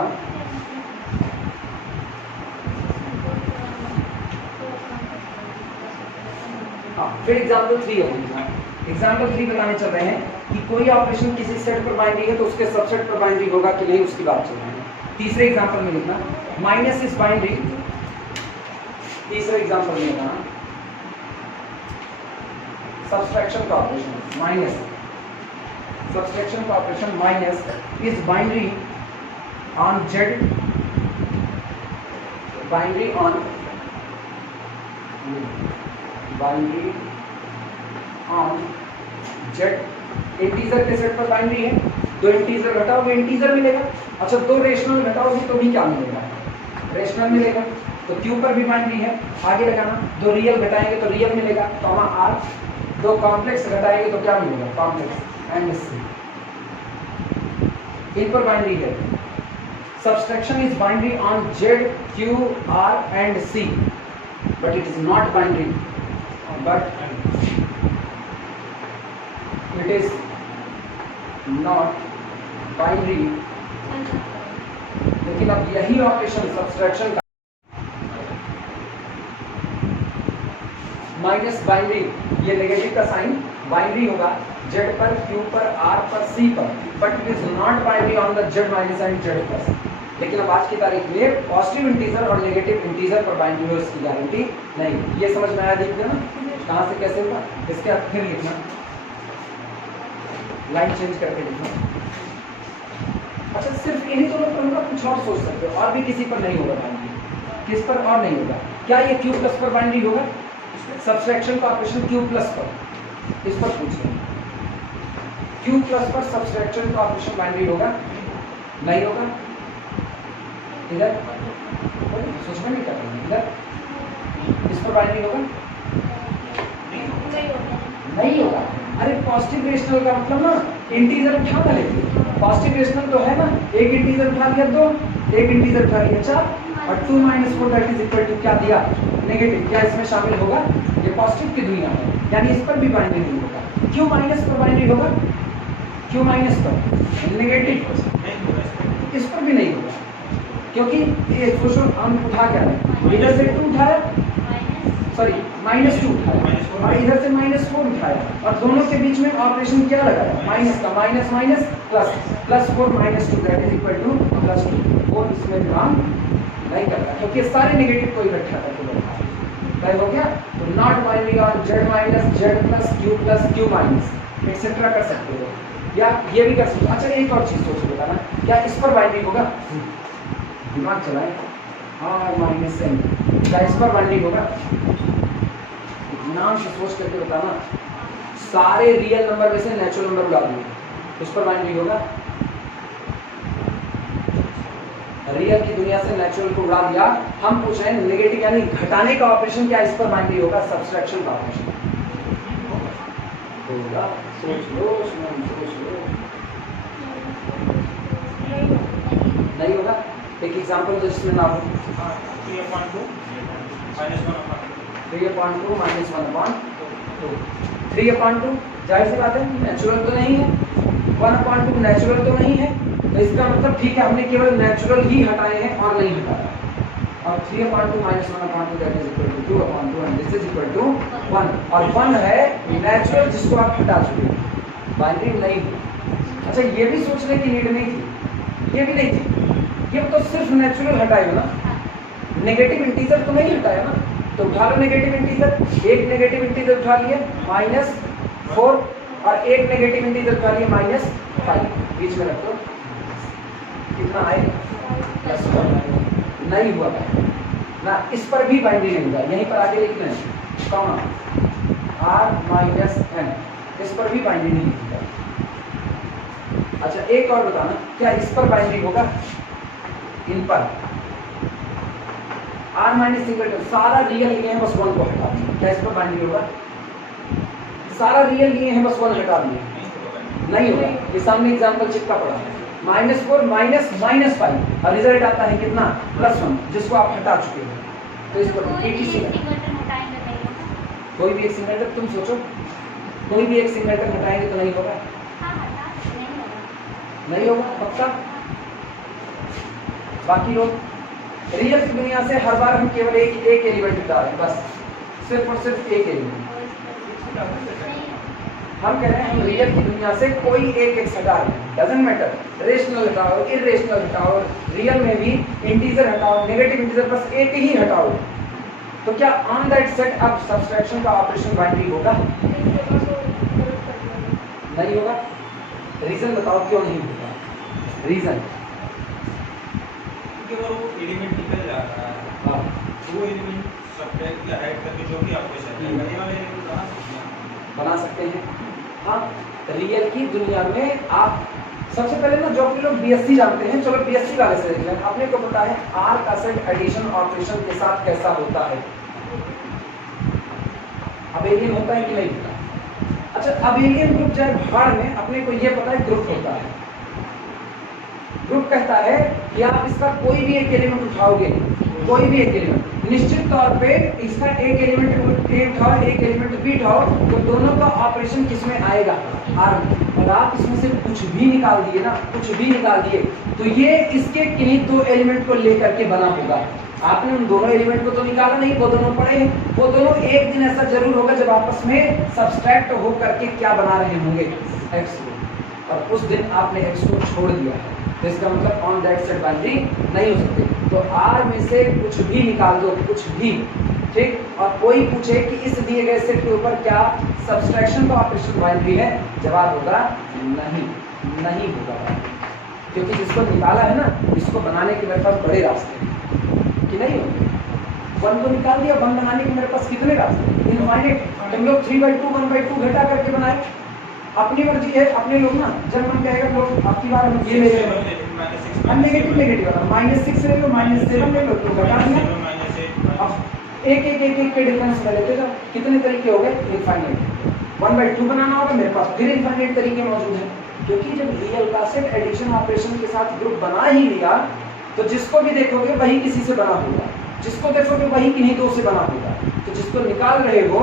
हाँ, फिर एग्जाम्पल 3 है, एग्जाम्पल 3 बताने चल रहे हैं कि कोई ऑपरेशन किसी सेट पर बाइनरी है तो उसके सबसेट पर बाइनरी होगा कि नहीं, उसकी बात चल रही है। तीसरे एग्जाम्पल में लिखना माइनस इज बाइनरी, तीसरे एग्जाम्पल में लिखना सब्सट्रैक्शन का ऑपरेशन माइनस, सब्सट्रैक्शन का operation minus is binary on Z, binary on Z, integer के सेट पर बाइनरी है, 2 इंटीजर घटाओगे इंटीजर मिलेगा। अच्छा, 2 रेशनल घटाओगे तो भी क्या मिलेगा, रेशनल मिलेगा। तो क्यू पर भी बाइनरी है, आगे लगाना, 2 रियल घटाएंगे तो रियल मिलेगा, कॉमा आर, 2 कॉम्प्लेक्स घटाएंगे तो क्या मिलेगा, कॉम्प्लेक्स एंड सी, इन पर बाइनरी है। Subtraction is binary on Z Q R and C, but it is not binary, but it is not binary. लेकिन अब यही ऑपरेशन सब्सट्रैक्शन का माइनस बाइनरी, ये नेगेटिव का साइन बाइनरी होगा जेड पर, क्यू पर, आर पर, सी पर, but it is not binary on the Z minus and Z plus. लेकिन अब आज की तारीख में पॉजिटिव इंटीजर और नेगेटिव इंटीजर पर बाइनरी हो इसकी गारंटी नहीं। ये समझ में आया, देखना ना कहाँ से कैसे होगा। इसके बाद फिर लिखना, लाइन चेंज करके लिखना। अच्छा, सिर्फ इन्हीं दोनों पर होगा, कुछ और सोच सकते हो, और भी किसी पर नहीं होगा बाइनरी, किस पर और नहीं होगा। क्या ये क्यू प्लस पर बाइनरी होगा, सब्सट्रैक्शन का ऑपरेशन क्यू प्लस पर, इस पर पूछ रहे हैं, क्यू प्लस पर सब्सट्रैक्शन का ऑपरेशन बाइनरी होगा, नहीं होगा। इधर सोच में नहीं कर रहे, इधर इस पर बाइनरी होगा, नहीं होगा। अरे पॉजिटिव रेशनल का मतलब ना इंटीजर उठा था, लेकिन पॉजिटिव रेशनल तो है ना, एक इंटीजर उठा लिया 2, एक इंटीजर उठा लिया 4, और 2 - 4 दैट इज इक्वल टू क्या दिया, नेगेटिव। क्या इसमें शामिल होगा, ये पॉजिटिव की दुनिया है, यानी इस पर भी बाइनरी नहीं होगा। क्यू माइनस पर बाइनरी होगा, क्यू माइनस पर नेगेटिव, इस पर भी नहीं होगा, क्योंकि ये सोचो हम उठा क्या है, इधर से 2 उठाया, सॉरी -2 उठाया, और इधर से -4 उठाया, और दोनों के बीच में ऑपरेशन क्या लगाया, माइनस का, minus minus plus, +4 - 2 that is equal to +2। और इसमें काम नहीं करता, क्योंकि सारे नेगेटिव को इकट्ठा करके बैठा है, हो गया। तो not binary on Z minus, Z plus Q minus, etcetera कर सकते हो, या ये भी कर सकते हो। अच्छा, एक और चीज सोच के बताना, क्या इस पर बाइनरी होगा, दिमाग चलाएं, R - N, क्या इस पर बाइनरी होगा, नाम से सोच करके बताना। सारे रियल नंबर में से नेचुरल नंबर उड़ा दिए, उस पर बाइनरी होगा, रियल की दुनिया से नेचुरल को उड़ा दिया। हम पूछ रहे हैं नेगेटिव यानी घटाने का ऑपरेशन, क्या इस पर बाइनरी होगा, सब्सट्रैक्शन का ऑपरेशन होगा। सोच लो, सोच लो, नहीं होगा। एक एग्जांपल तो जिसमें ना हो, 3/2 माइनस 1/2 3/2 जाहिर सी बात है नेचुरल तो नहीं है, 1/2 नेचुरल तो नहीं है, तो इसका मतलब ठीक है हमने केवल नेचुरल ही हटाए हैं और नहीं हटाया। और 3/2 minus 1/2 that is equal to 2/2 and this is equal to 1 और 1 है नेचुरल जिसको आप हटा चुके हैं, बाइंडिंग नहीं हुई। अच्छा ये भी सोचने की नीड नहीं थी, ये भी नहीं थी, ये तो सिर्फ नेचुरल हटाएगा ना, नेगेटिव इंटीजर तो नहीं हटाया ना, तो उठा लो नेगेटिव इंटीजर, एक नेगेटिव इंटीजर उठा लिया -4 और एक नेगेटिव इंटीजर उठा लिया -5, बीच में रख दो, कितना आएगा +1 नहीं हुआ ना, इस पर भी बाइंडिंग नहीं हुआ, यहीं पर आगे लिखना है कॉमा r - n, इस पर भी बाइंडिंग नहीं होगा। अच्छा एक और बताना, क्या इस पर बाइंडिंग होगा, इन पर r - सिंगल सारा रियल लिए हैं बस 1 को हटा दिया, क्या इस पर बाइंडिंग होगा, सारा रियल लिए हैं बस 1 हटा दिया, नहीं होगा, ये सामने एग्जांपल चिपका पड़ा है -4 -5 और रिजल्ट आता है कितना +1 जिसको आप हटा चुके हो, तो इस पर कोई भी एक सिंगल टर्म तुम सोचो, कोई भी एक सिंगल टर्म हटाएंगे तो नहीं होगा, नहीं होगा पक्का। बाकी लोग रियल की दुनिया से हर बार हम केवल एक एलिमेंट हटा रहे हैं, बस सिर्फ और सिर्फ एक एलिमेंट। हम कह रहे हैं हम रियल की दुनिया से कोई एक हटा रहे हैं, डजंट मैटर, रेशनल हटाओ, इरेशनल हटाओ, रियल में भी इंटीजर हटाओ, नेगेटिव इंटीजर, बस एक ही हटाओ, तो क्या ऑन दैट सेट अब सब्सट्रैक्शन का ऑपरेशन बाइनरी होगा, नहीं होगा। रीजन बताओ क्यों नहीं होगा, रीजन क्योंकि वो एलिमेंट निकल जा रहा है, हाँ वो एलिमेंट सब्ट्रैक्ट या ऐड करके जो भी आपको चाहिए ये वाले एलिमेंट बना सकते हैं। हाँ रियल की दुनिया में आप सबसे पहले ना जो आप लोग बीएससी जानते हैं, चलो बीएससी वाले से देख लें, अपने को पता है आर का सेट एडिशन ऑपरेशन के साथ कैसा होता है, अबेलियन होता है कि नहीं होता। अच्छा अबेलियन ग्रुप चाहे भाड़ में, अपने को ये पता है ग्रुप होता है, ग्रुप कहता है कि आप इसका कोई भी एक एलिमेंट उठाओगे, कोई भी एक एलिमेंट निश्चित तौर पे इसका एक एलिमेंट ए उठाओ एक एलिमेंट बी उठाओ तो दोनों का ऑपरेशन किस में आएगा, आर में, और आप इसमें से कुछ भी निकाल दिए ना, कुछ भी निकाल दिए तो ये इसके किन्हीं दो एलिमेंट को लेकर के बना होगा। आपने उन दोनों एलिमेंट को तो निकाला नहीं, वो दोनों पड़े हैं, वो दोनों एक दिन ऐसा जरूर होगा जब आपस में सब्सट्रैक्ट हो करके क्या बना रहे होंगे, x को, और उस दिन आपने x को छोड़ दिया है, तो इसका मतलब ऑन दैट सेट बाइनरी नहीं हो सकते। तो R में से कुछ भी निकाल दो, कुछ भी, ठीक, और कोई पूछे कि इस दिए गए सेट के ऊपर क्या सब्सट्रैक्शन का ऑपरेशन बाइनरी है, जवाब होगा नहीं, नहीं होगा, क्योंकि जिसको निकाला है ना, इसको बनाने के मेरे पास बड़े रास्ते हैं कि नहीं होंगे। 1 को निकाल दिया, 1 बनाने के मेरे पास कितने रास्ते, इनफाइनाइट। तुम लोग 3/2 1/2 घटा करके बनाए, अपनी मर्जी है, अपने लोग ना जब मन कहेगा लोग आपकी बार हम ये ले लें, हम नेगेटिव -6 ले लो, -7 ले लो, तो घटा दिया। अब एक के डिफरेंस में लेते जाओ, कितने तरीके हो गए, इनफाइनाइट। 1/2 बनाना होगा, मेरे पास फिर इनफाइनाइट तरीके मौजूद हैं, क्योंकि जब रियल का सेट एडिशन ऑपरेशन के साथ ग्रुप बना ही लिया तो जिसको भी देखोगे वही किसी से बना होगा, जिसको देखोगे वही किन्हीं दो से बना होगा। तो जिसको निकाल रहे हो,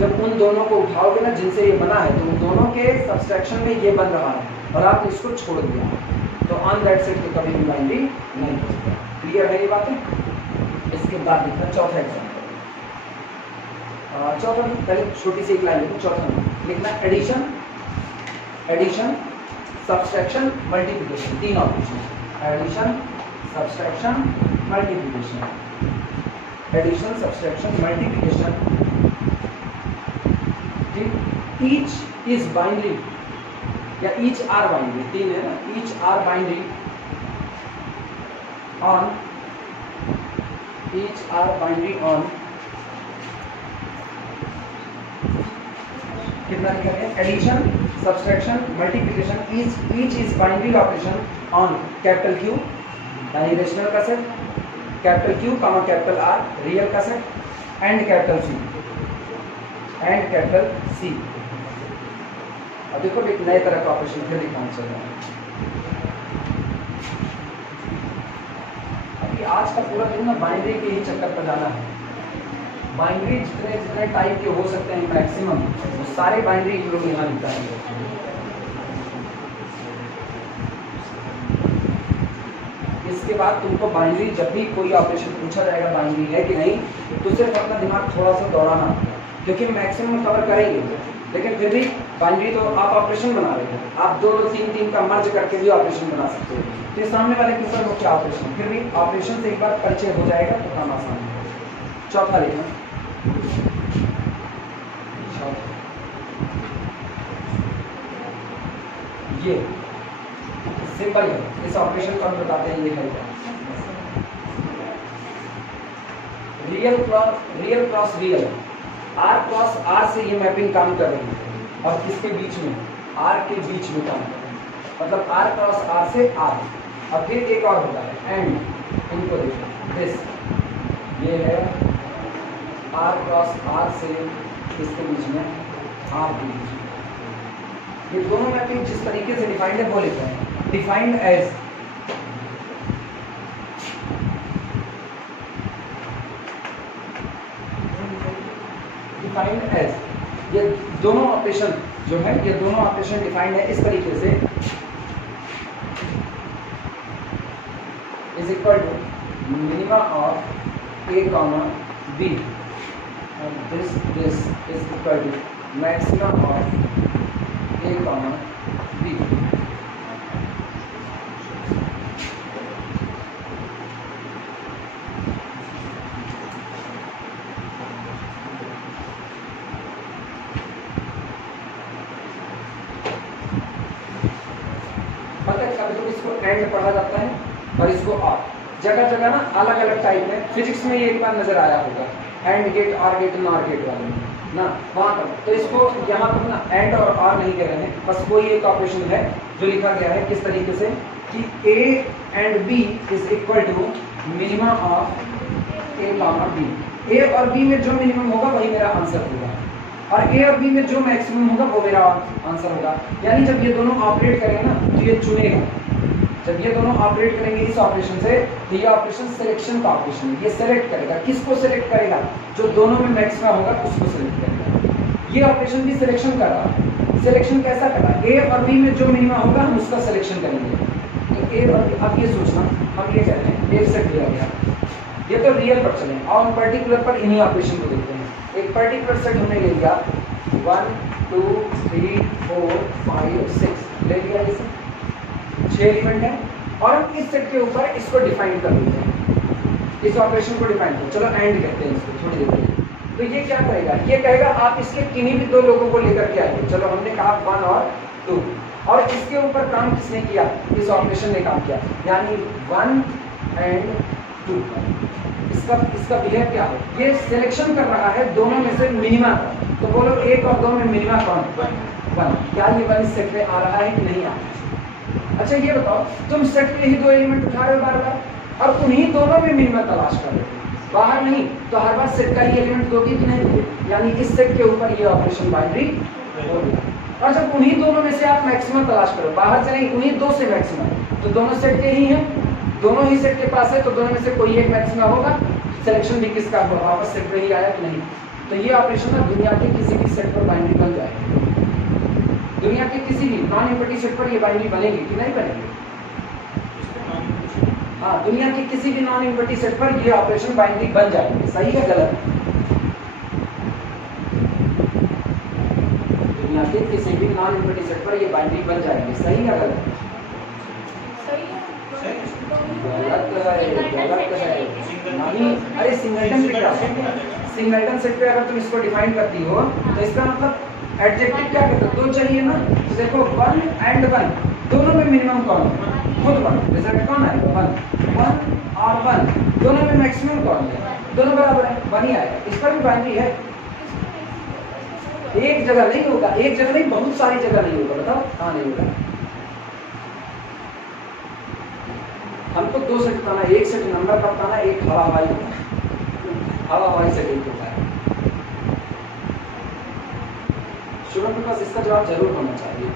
जब उन दोनों को उठाओगे ना जिनसे ये बना है, तो उन दोनों के सब्सट्रैक्शन में ये बन रहा है और आपने इसको छोड़ दिया, तो ऑन दैट सेट तो कभी भी बाइनरी नहीं हो सकता। क्लियर है ये बातें। इसके बाद लिखना चौथा एग्जाम्पल, चौथा पहले छोटी सी एक लाइन लिखो, चौथा लिखना addition, addition subtraction multiplication, 3 operation, addition subtraction multiplication, addition subtraction multiplication, each is binary या each are binary, 3 है ना, each are binary on, each are binary on, कितना लिखा है, addition subtraction multiplication, each is binary operation on capital Q यानी rational का set, capital Q comma capital R real का सेट, and capital C, and capital C। अब देखो एक नए तरह का ऑपरेशन फिर दिखाना चल रहा है। अभी आज का पूरा दिन ना बाइनरी के ही चक्कर पर जाना है, बाइनरी जितने जितने टाइप के हो सकते हैं मैक्सिमम, वो सारे बाइनरी हम लोग यहाँ निकालेंगे। इसके बाद तुमको बाइनरी, जब भी कोई ऑपरेशन पूछा जाएगा बाइनरी है कि नहीं, तो सिर्फ अपना दिमाग थोड़ा सा दौड़ाना, क्योंकि मैक्सिमम कवर करेंगे, लेकिन फिर भी बाइनरी तो आप ऑपरेशन बना रहे हो, आप 2 2 3 3 का मर्ज करके भी ऑपरेशन बना सकते हो। तो ये सामने वाले के ऊपर वो क्या ऑपरेशन, फिर भी ऑपरेशन से एक बार परिचय हो जाएगा तो काम आसान है। चौथा लिखना, ये सिंपल है, इस ऑपरेशन को हम बताते हैं, ये है real cross real, R cross R से ये मैपिंग काम कर रही है, और किसके बीच में, आर के बीच में काम कर रही है, मतलब आर क्रॉस आर से आर। अब फिर एक और होता है एंड, इनको देखो दिस, ये है आर क्रॉस आर से इसके बीच में, आर के बीच में, ये दोनों मैपिंग जिस तरीके से डिफाइंड है वो लिखते हैं, डिफाइंड एज ये दोनों ऑपरेशन जो है, ये दोनों ऑपरेशन डिफाइंड है इस तरीके से, is equal to minima of A comma B, this is equal to maxima of A comma B. And पढ़ा जाता है और इसको और जगह जगह ना अलग अलग टाइप में, फिजिक्स में ये एक बार नजर आया होगा, and gate, or gate, nor gate वाले ना, वहाँ पर तो इसको यहाँ पर ना एंड और आर नहीं कह रहे हैं, बस कोई एक ऑपरेशन है जो लिखा गया है किस तरीके से कि A and B is equal to minima of A comma B. A और बी में जो मिनिमम होगा वही मेरा आंसर होगा, और ए और बी में जो मैक्सिमम होगा वो मेरा आंसर होगा। यानी जब ये दोनों ऑपरेट करेंगे ना तो ये चुनेगा, जब ये दोनों ऑपरेट करेंगे इस ऑपरेशन से, तो ये ऑपरेशन सिलेक्शन का ऑपरेशन है, ये सेलेक्ट करेगा, किसको सेलेक्ट करेगा, जो दोनों में मैक्सिमम होगा उसको सेलेक्ट करेगा। ये ऑपरेशन भी सिलेक्शन कर रहा है, सिलेक्शन कैसा कर रहा है, ए और बी में जो मिनिमम होगा हम उसका सिलेक्शन करेंगे। तो ए और बी, अब ये सोचना, हम ये कहते हैं एक सेट दिया गया, ये तो रियल पर चले और पर्टिकुलर पर इन्हीं ऑपरेशन को देखते हैं। एक पर्टिकुलर सेट हमने ले लिया 1 2 3 4 5 6 ले लिया, इसे 6 एलिमेंट है, और हम इस सेट के ऊपर इसको डिफाइन कर देते हैं, इस ऑपरेशन को डिफाइन कर, चलो एंड कहते हैं इसको थोड़ी देर के लिए। तो ये क्या करेगा, ये कहेगा आप इसके किन्हीं भी 2 लोगों को लेकर के आइए, चलो हमने कहा 1 और 2, और इसके ऊपर काम किसने किया, इस ऑपरेशन ने काम किया, यानी 1 एंड 2। इसका बिहेव क्या है, ये सिलेक्शन कर रहा है दोनों में से मिनिमा का, तो बोलो 1 और 2 में मिनिमा कौन, 1। क्या ये 1 सेट में आ रहा है कि नहीं आ रहा है? अच्छा ये बताओ, तुम सेट के ही 2 एलिमेंट उठा रहे हो बार बार, और उन्हीं दोनों में मिनिमा तलाश कर रहे हो, बाहर नहीं, तो हर बार सेट का ही एलिमेंट दोगे कि नहीं, यानी इस सेट के ऊपर ये ऑपरेशन बाइनरी होगी। और जब उन्हीं दोनों में से आप मैक्सिमम तलाश करो, बाहर से नहीं, उन्हीं 2 से मैक्सिमम, तो दोनों सेट के ही हैं, दोनों ही सेट के पास है, तो दोनों में से कोई एक मैक्सिमम होगा, सिलेक्शन भी किसका होगा, वापस सेट पे ही आया कि नहीं। तो ये ऑपरेशन ना दुनिया के किसी भी सेट पर बाइनरी बन जाएगी, दुनिया के किसी भी नॉन इम्पटी सेट पर ये बाइनरी बनेगी कि नहीं बनेगी। हाँ, दुनिया के किसी भी नॉन इम्पटी सेट पर ये ऑपरेशन बाइनरी बन जाएगी, सही है गलत? दुनिया के किसी भी नॉन इम्पटी सेट पर ये बाइनरी बन जाएगी, सही है गलत? गलत है नहीं। अरे सिंगलटन पे क्या होता है, सिंगलटन सेट पे अगर तुम इसको डिफाइन करती हो तो इसका मतलब एडजेक्टिव क्या कहते हैं, 2 चाहिए ना, तो देखो 1 एंड 1 दोनों में मिनिमम कौन है, खुद 1, रिजल्ट कौन आएगा 1 और 1, दोनों में मैक्सिमम कौन है, दोनों बराबर है, 1 ही आएगा। इस पर भी बाइनरी है, एक जगह नहीं होगा, एक जगह नहीं, बहुत सारी जगह नहीं होगा, बताओ कहाँ नहीं होगा। हमको 2 सेट बताना, एक सेट नंबर का बताना, एक हवा हवाई होता है, हवा हवाई सेट एक होता है। स्टूडेंट के पास इसका जवाब जरूर होना चाहिए,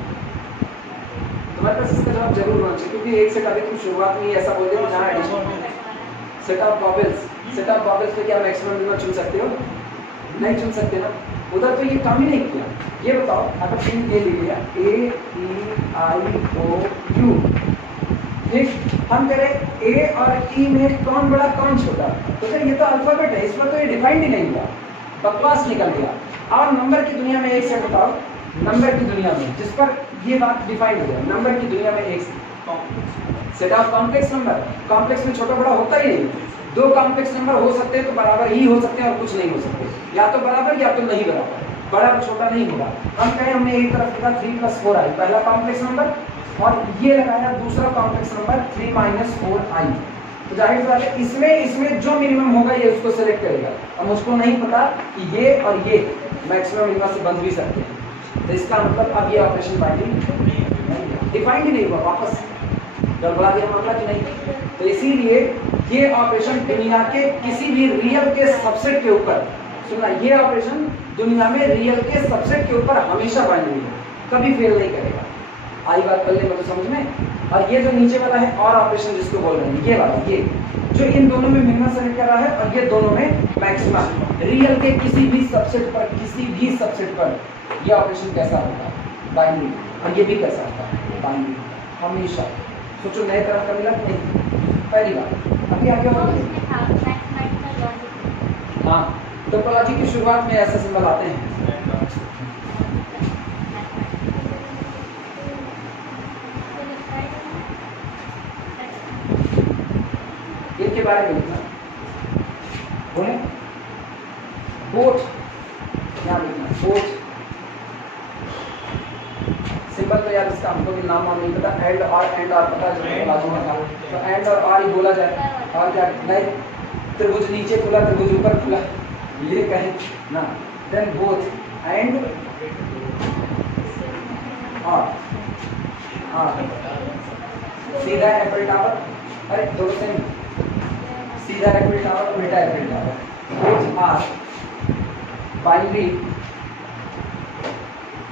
तुम्हारे पास इसका जवाब जरूर होना चाहिए, क्योंकि एक सेट अभी तुम शुरुआत में ऐसा बोल रहे हो जहाँ एडिशन सेट ऑफ बॉबल्स पे क्या मैक्सिमम मिनिमम चुन सकते हो, नहीं चुन सकते ना, उधर तो ये काम ही नहीं किया। ये बताओ अगर तुमने ये लिख लिया AEIOU, ठीक, हम करें ए और ई में कौन बड़ा कौन छोटा, तो सर ये तो अल्फाबेट है, इस पर तो ये डिफाइंड ही नहीं हुआ, बकवास निकल गया। और नंबर की दुनिया में एक सेट बताओ, नंबर की दुनिया में जिस पर ये बात डिफाइंड हो जाए, नंबर की दुनिया में एक set of complex number, complex में छोटा बड़ा होता ही नहीं, दो कॉम्प्लेक्स नंबर हो सकते हैं तो बराबर ही हो सकते हैं और कुछ नहीं हो सकते, या तो बराबर या तो नहीं बराबर, बड़ा और छोटा नहीं होगा। हम कहें हमने एक तरफ लिखा 3+4i पहला कॉम्प्लेक्स नंबर, और ये लगाया दूसरा कॉम्प्लेक्स नंबर 3 - 4i, तो जाहिर सी बात है इसमें जो मिनिमम होगा ये उसको सेलेक्ट करेगा। अब मुझको नहीं पता कि ये और ये मैक्सिमम मिनिमम से बन भी सकते हैं, तो इसका मतलब अब ये ऑपरेशन बाइंडिंग डिफाइंड ही नहीं हुआ, वापस गड़बड़ा दिया मामला कि नहीं। तो इसीलिए ये ऑपरेशन दुनिया के किसी भी रियल के सबसेट के ऊपर, सुनना, ये ऑपरेशन दुनिया में रियल के सबसेट के ऊपर हमेशा बाइंडिंग है, कभी फेल नहीं करेगा। आई बात पहले मतलब समझ में। और ये जो नीचे वाला है और ऑपरेशन जिसको बोल रहे हैं, ये वाला, ये जो इन दोनों में मिनिमम सेलेक्ट कर रहा है और ये दोनों में मैक्सिमम, रियल के किसी भी सबसेट पर ये ऑपरेशन कैसा होता है, बाइंडिंग, और ये भी कैसा होता है, बाइंडिंग हमेशा। सोचो नए तरह का मिला नहीं, पहली बात। अभी आगे हाँ, टोपोलॉजी की शुरुआत में ऐसे सिंबल आते हैं, इनके बारे में लिखना, बोले बोट, क्या लिखना, बोट सिंबल तो यार इसका हमको भी नाम नहीं पता, एंड और पता जो बाजू में था, तो एंड और ही बोला जाए, और क्या नहीं, त्रिभुज नीचे खुला त्रिभुज ऊपर खुला, ये कहें ना, देन बोथ एंड और सीधा एफिल टावर, अरे दोनों सेम, सीधा एफिल टावर, उल्टा Eiffel Tower,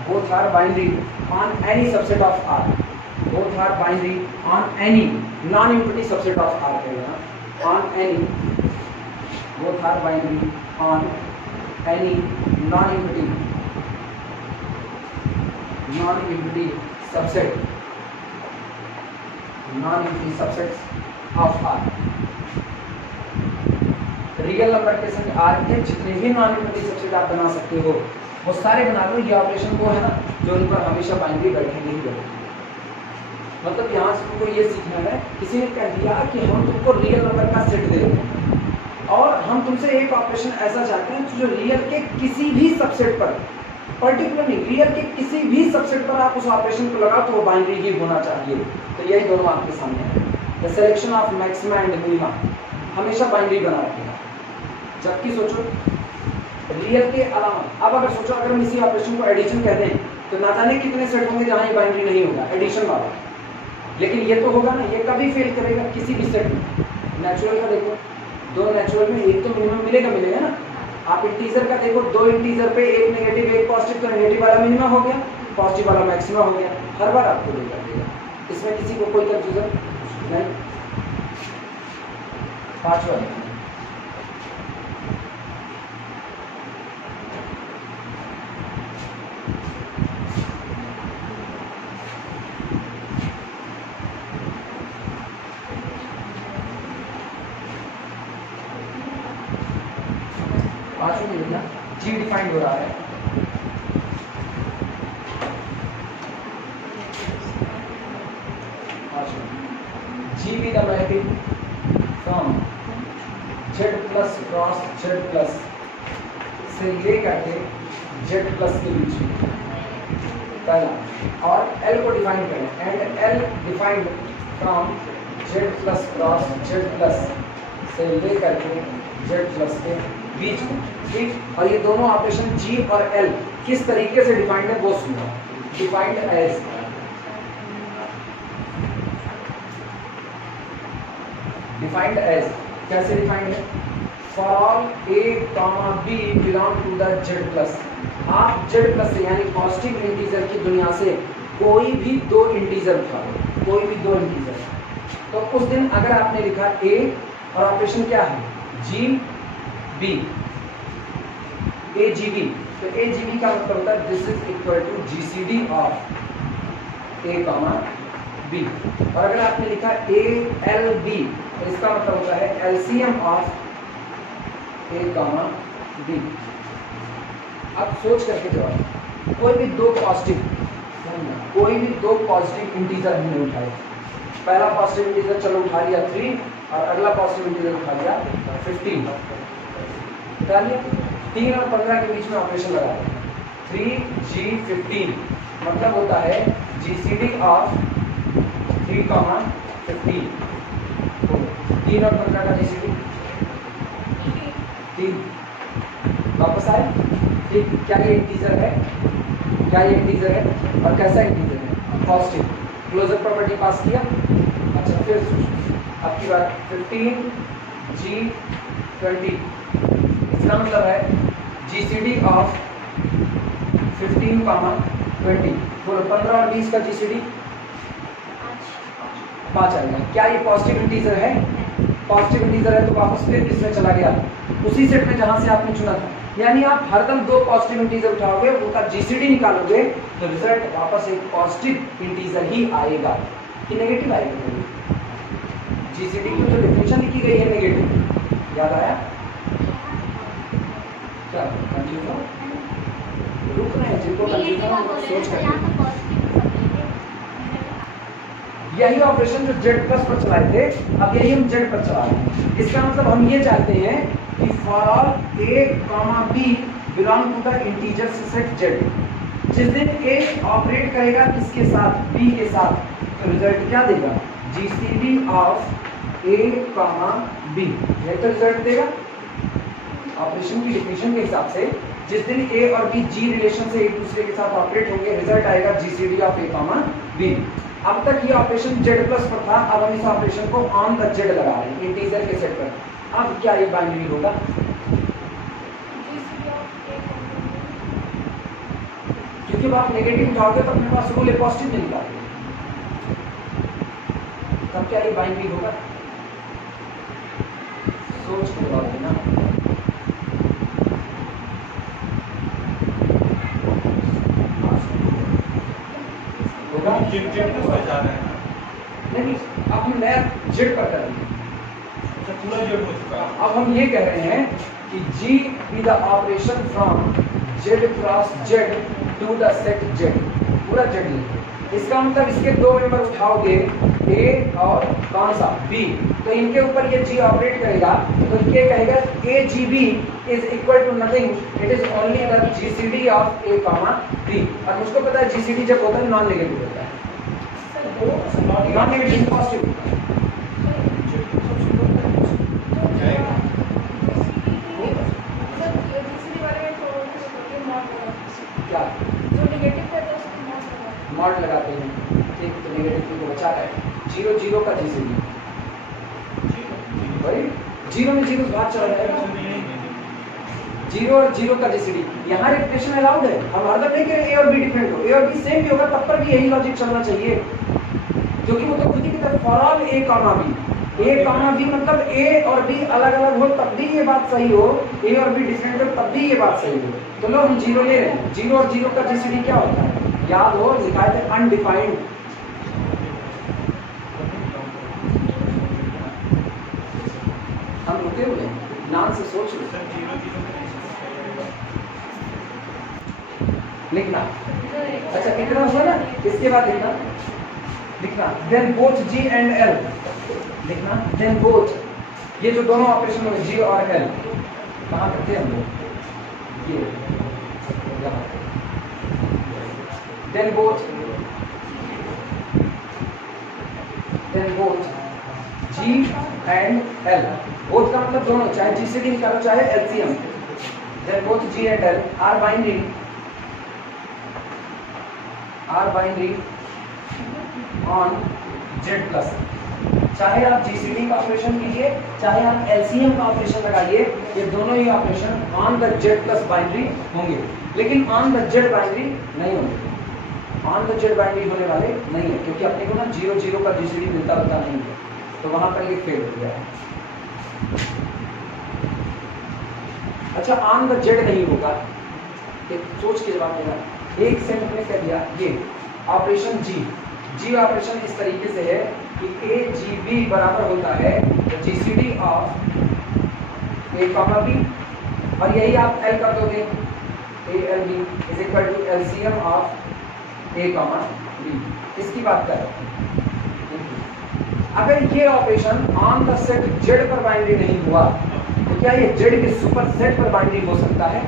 both are binary on any subset of R, both are binary on any non-empty subset of R कहेगा, on any, both are binary on any non-empty subsets of R। Real number के संग R के जितने भी non-empty subset आप बना सकते हो वो सारे बना लो, ये ऑपरेशन वो है ना जो उन पर हमेशा बाइनरी बैठेंगे ही बैठेंगे। मतलब यहाँ से तुमको ये सीखना है, किसी ने कह दिया कि हम तुमको रियल नंबर का सेट दे देते हैं और हम तुमसे एक ऑपरेशन ऐसा चाहते हैं जो रियल के किसी भी सबसेट पर, पर्टिकुलरली रियल के किसी भी सबसेट पर आप उस ऑपरेशन को लगाओ तो वो बाइनरी ही होना चाहिए। तो यही दोनों आपके सामने है, the selection of maxima and minima हमेशा बाइनरी बना रखेगा। जबकि सोचो रियल के अलावा, अब अगर सोचो अगर हम इसी ऑपरेशन को एडिशन कह दें तो ना जाने कितने सेट होंगे जहाँ ये बाइनरी नहीं होगा, एडिशन वाला, लेकिन ये तो होगा ना, ये कभी फेल करेगा किसी भी सेट में। नेचुरल का देखो, दो नेचुरल में एक तो मिनिमम मिलेगा ना, आप इंटीजर का देखो, दो इंटीजर पे एक नेगेटिव एक पॉजिटिव, तो नेगेटिव वाला मिनिमम हो गया, पॉजिटिव वाला मैक्सिमम हो गया, हर बार आपको देगा, इसमें किसी को कोई कंफ्यूजन नहीं। पांचवा जी डिफाइंड हो रहा है, G be the mapping from Z plus cross Z plus से ले करके Z प्लस के बीच में पहला, और L को डिफाइन करें, and L defined from Z plus cross Z plus से ले करके Z प्लस के बीच में, ठीक। और ये दोनों ऑपरेशन G और L किस तरीके से डिफाइंड है वो सुनो। डिफाइंड एज कैसे डिफाइंड है, for all A, B belong to the Z plus, आप Z प्लस से यानी पॉजिटिव इंटीजर की दुनिया से कोई भी दो इंटीजर उठा लो, कोई भी दो इंटीजर, तो उस दिन अगर आपने लिखा A और ऑपरेशन क्या है G B, AGB, तो AGB का मतलब होता है this is equal to GCD of A, B। और अगर आपने लिखा ALB तो इसका मतलब होता है LCM ऑफ A, B। अब सोच करके जवाब, कोई भी दो पॉजिटिव इंटीजर हमने उठाए, पहला पॉजिटिव इंटीजर चलो उठा लिया 3 और अगला पॉजिटिव इंटीजर उठा लिया 15, उठा लिया 3 और 15 के बीच में ऑपरेशन लगा रहे हैं 3G15 मतलब होता है GCD ऑफ 3, 15 3 और 15 का GCD 3 वापस आए ठीक। क्या ये इंटीजर है, क्या ये इंटीजर है और कैसा इंटीजर है, पॉजिटिव, क्लोजर प्रॉपर्टी पास किया। अच्छा फिर अब की बात 15G20 इसका मतलब है GCD ऑफ 15, 20 बोलो 15 और 20 का GCD 5 आएगा। क्या ये पॉजिटिव इंटीजर है, पॉजिटिव इंटीजर है तो वापस फिर इसमें चला गया उसी सेट में जहां से आपने चुना था, यानी आप हरदम दो पॉजिटिव इंटीजर उठाओगे उनका GCD निकालोगे तो रिजल्ट वापस एक पॉजिटिव इंटीजर ही आएगा कि नेगेटिव आएगा। GCD की जो डेफिनेशन लिखी गई है नेगेटिव, याद आया क्या, कंफ्यूज हो, रुक रहे हैं जिनको कंफ्यूजन हो सोच कर। यही ऑपरेशन जो Z प्लस पर चलाए थे अब यही हम Z पर चला रहे हैं। इसका मतलब हम ये चाहते हैं कि for all A, B belong to the integer set Z। जिस दिन A ऑपरेट करेगा किसके साथ, B के साथ, तो रिजल्ट क्या देगा, GCD ऑफ A, B यही तो रिजल्ट देगा। ऑपरेशन की डिफिनेशन के हिसाब से जिस दिन A और B G रिलेशन से एक दूसरे के साथ ऑपरेट होंगे रिजल्ट आएगा GCD ऑफ A, B। अब तक ये ऑपरेशन Z प्लस पर था, अब हम इस ऑपरेशन को ऑन द Z लगा रहे हैं इंटीजर के सेट पर। अब क्या ये बाइनरी होगा, क्योंकि अब आप नेगेटिव उठाओगे तो अपने पास रूल पॉजिटिव नहीं निकालोगे, तब क्या ये बाइनरी होगा, सोच के जवाब देना। नहीं अब हम नया Z पर कर रहे हैं, पूरा Z हो चुका है। अब हम ये कह रहे हैं कि G be the operation from Z cross Z to the set Z, पूरा Z लिखिए। इसका मतलब इसके दो मेंबर उठाओगे A और कौन सा B, तो इनके ऊपर ये G ऑपरेट करेगा तो ये कहेगा AGB is equal to nothing, it is only the GCD of A, B। और मुझको पता है GCD जब होता है नॉन नेगेटिव होता है, नॉन नेगेटिव पॉजिटिव क्या मॉड लगाते हैं, ठीक तो नेगेटिव को बचा है 0, 0 का GCD भाई 0 में 0 भाग चला जाएगा, 0 और 0 का GCD। यहाँ रिपीटेशन अलाउड है, हम हरदम नहीं कह रहे A और B डिफरेंट हो, A और B सेम भी होगा तब पर भी यही लॉजिक चलना चाहिए, क्योंकि वो तो खुद ही कहता है फॉर ऑल A, B मतलब A और B अलग अलग हो तब भी ये बात सही हो, A और B डिफरेंट हो तब भी ये बात सही हो। तो लो हम 0 ले रहे हैं, 0 और 0 का GCD क्या होता है, याद हो लिखा है अनडिफाइंड। हम रुके हुए नाम से सोच लो, लिखना अच्छा इतना हुआ ना, इसके बाद लिखना then both G and L, लिखना देन बोथ, ये जो दोनों ऑपरेशन हुए G और L कहाँ करते हैं हम लोग, ये यहाँ then both G and L, both का मतलब दोनों, चाहे GCD निकालो चाहे LCM, then both G and L are binary on Z plus. चाहे आप GCD का ऑपरेशन कीजिए चाहे आप LCM का ऑपरेशन लगाइए, ये दोनों ही operation on the Z plus binary होंगे, लेकिन ऑन द Z बाइनरी नहीं होंगे, ऑन द Z बाइनरी होने वाले नहीं है, क्योंकि अपने को ना 0, 0 का GCD मिलता नहीं है, तो वहां पर ये फेल हो गया है। अच्छा ऑन द जेड नहीं होगा, एक सोच के जवाब देना। एक सेट में कह दिया ये ऑपरेशन जी ऑपरेशन इस तरीके से है कि ए जी बी बराबर होता है GCD of A comma B, और यही आप एल कर दोगे, A L B is equal to LCM of A comma B. इसकी बात कर रहे हैं। अगर ये operation on the set Z पर बाइनरी नहीं हुआ तो क्या ये जेड के सुपर सेट पर बाइनरी हो सकता है?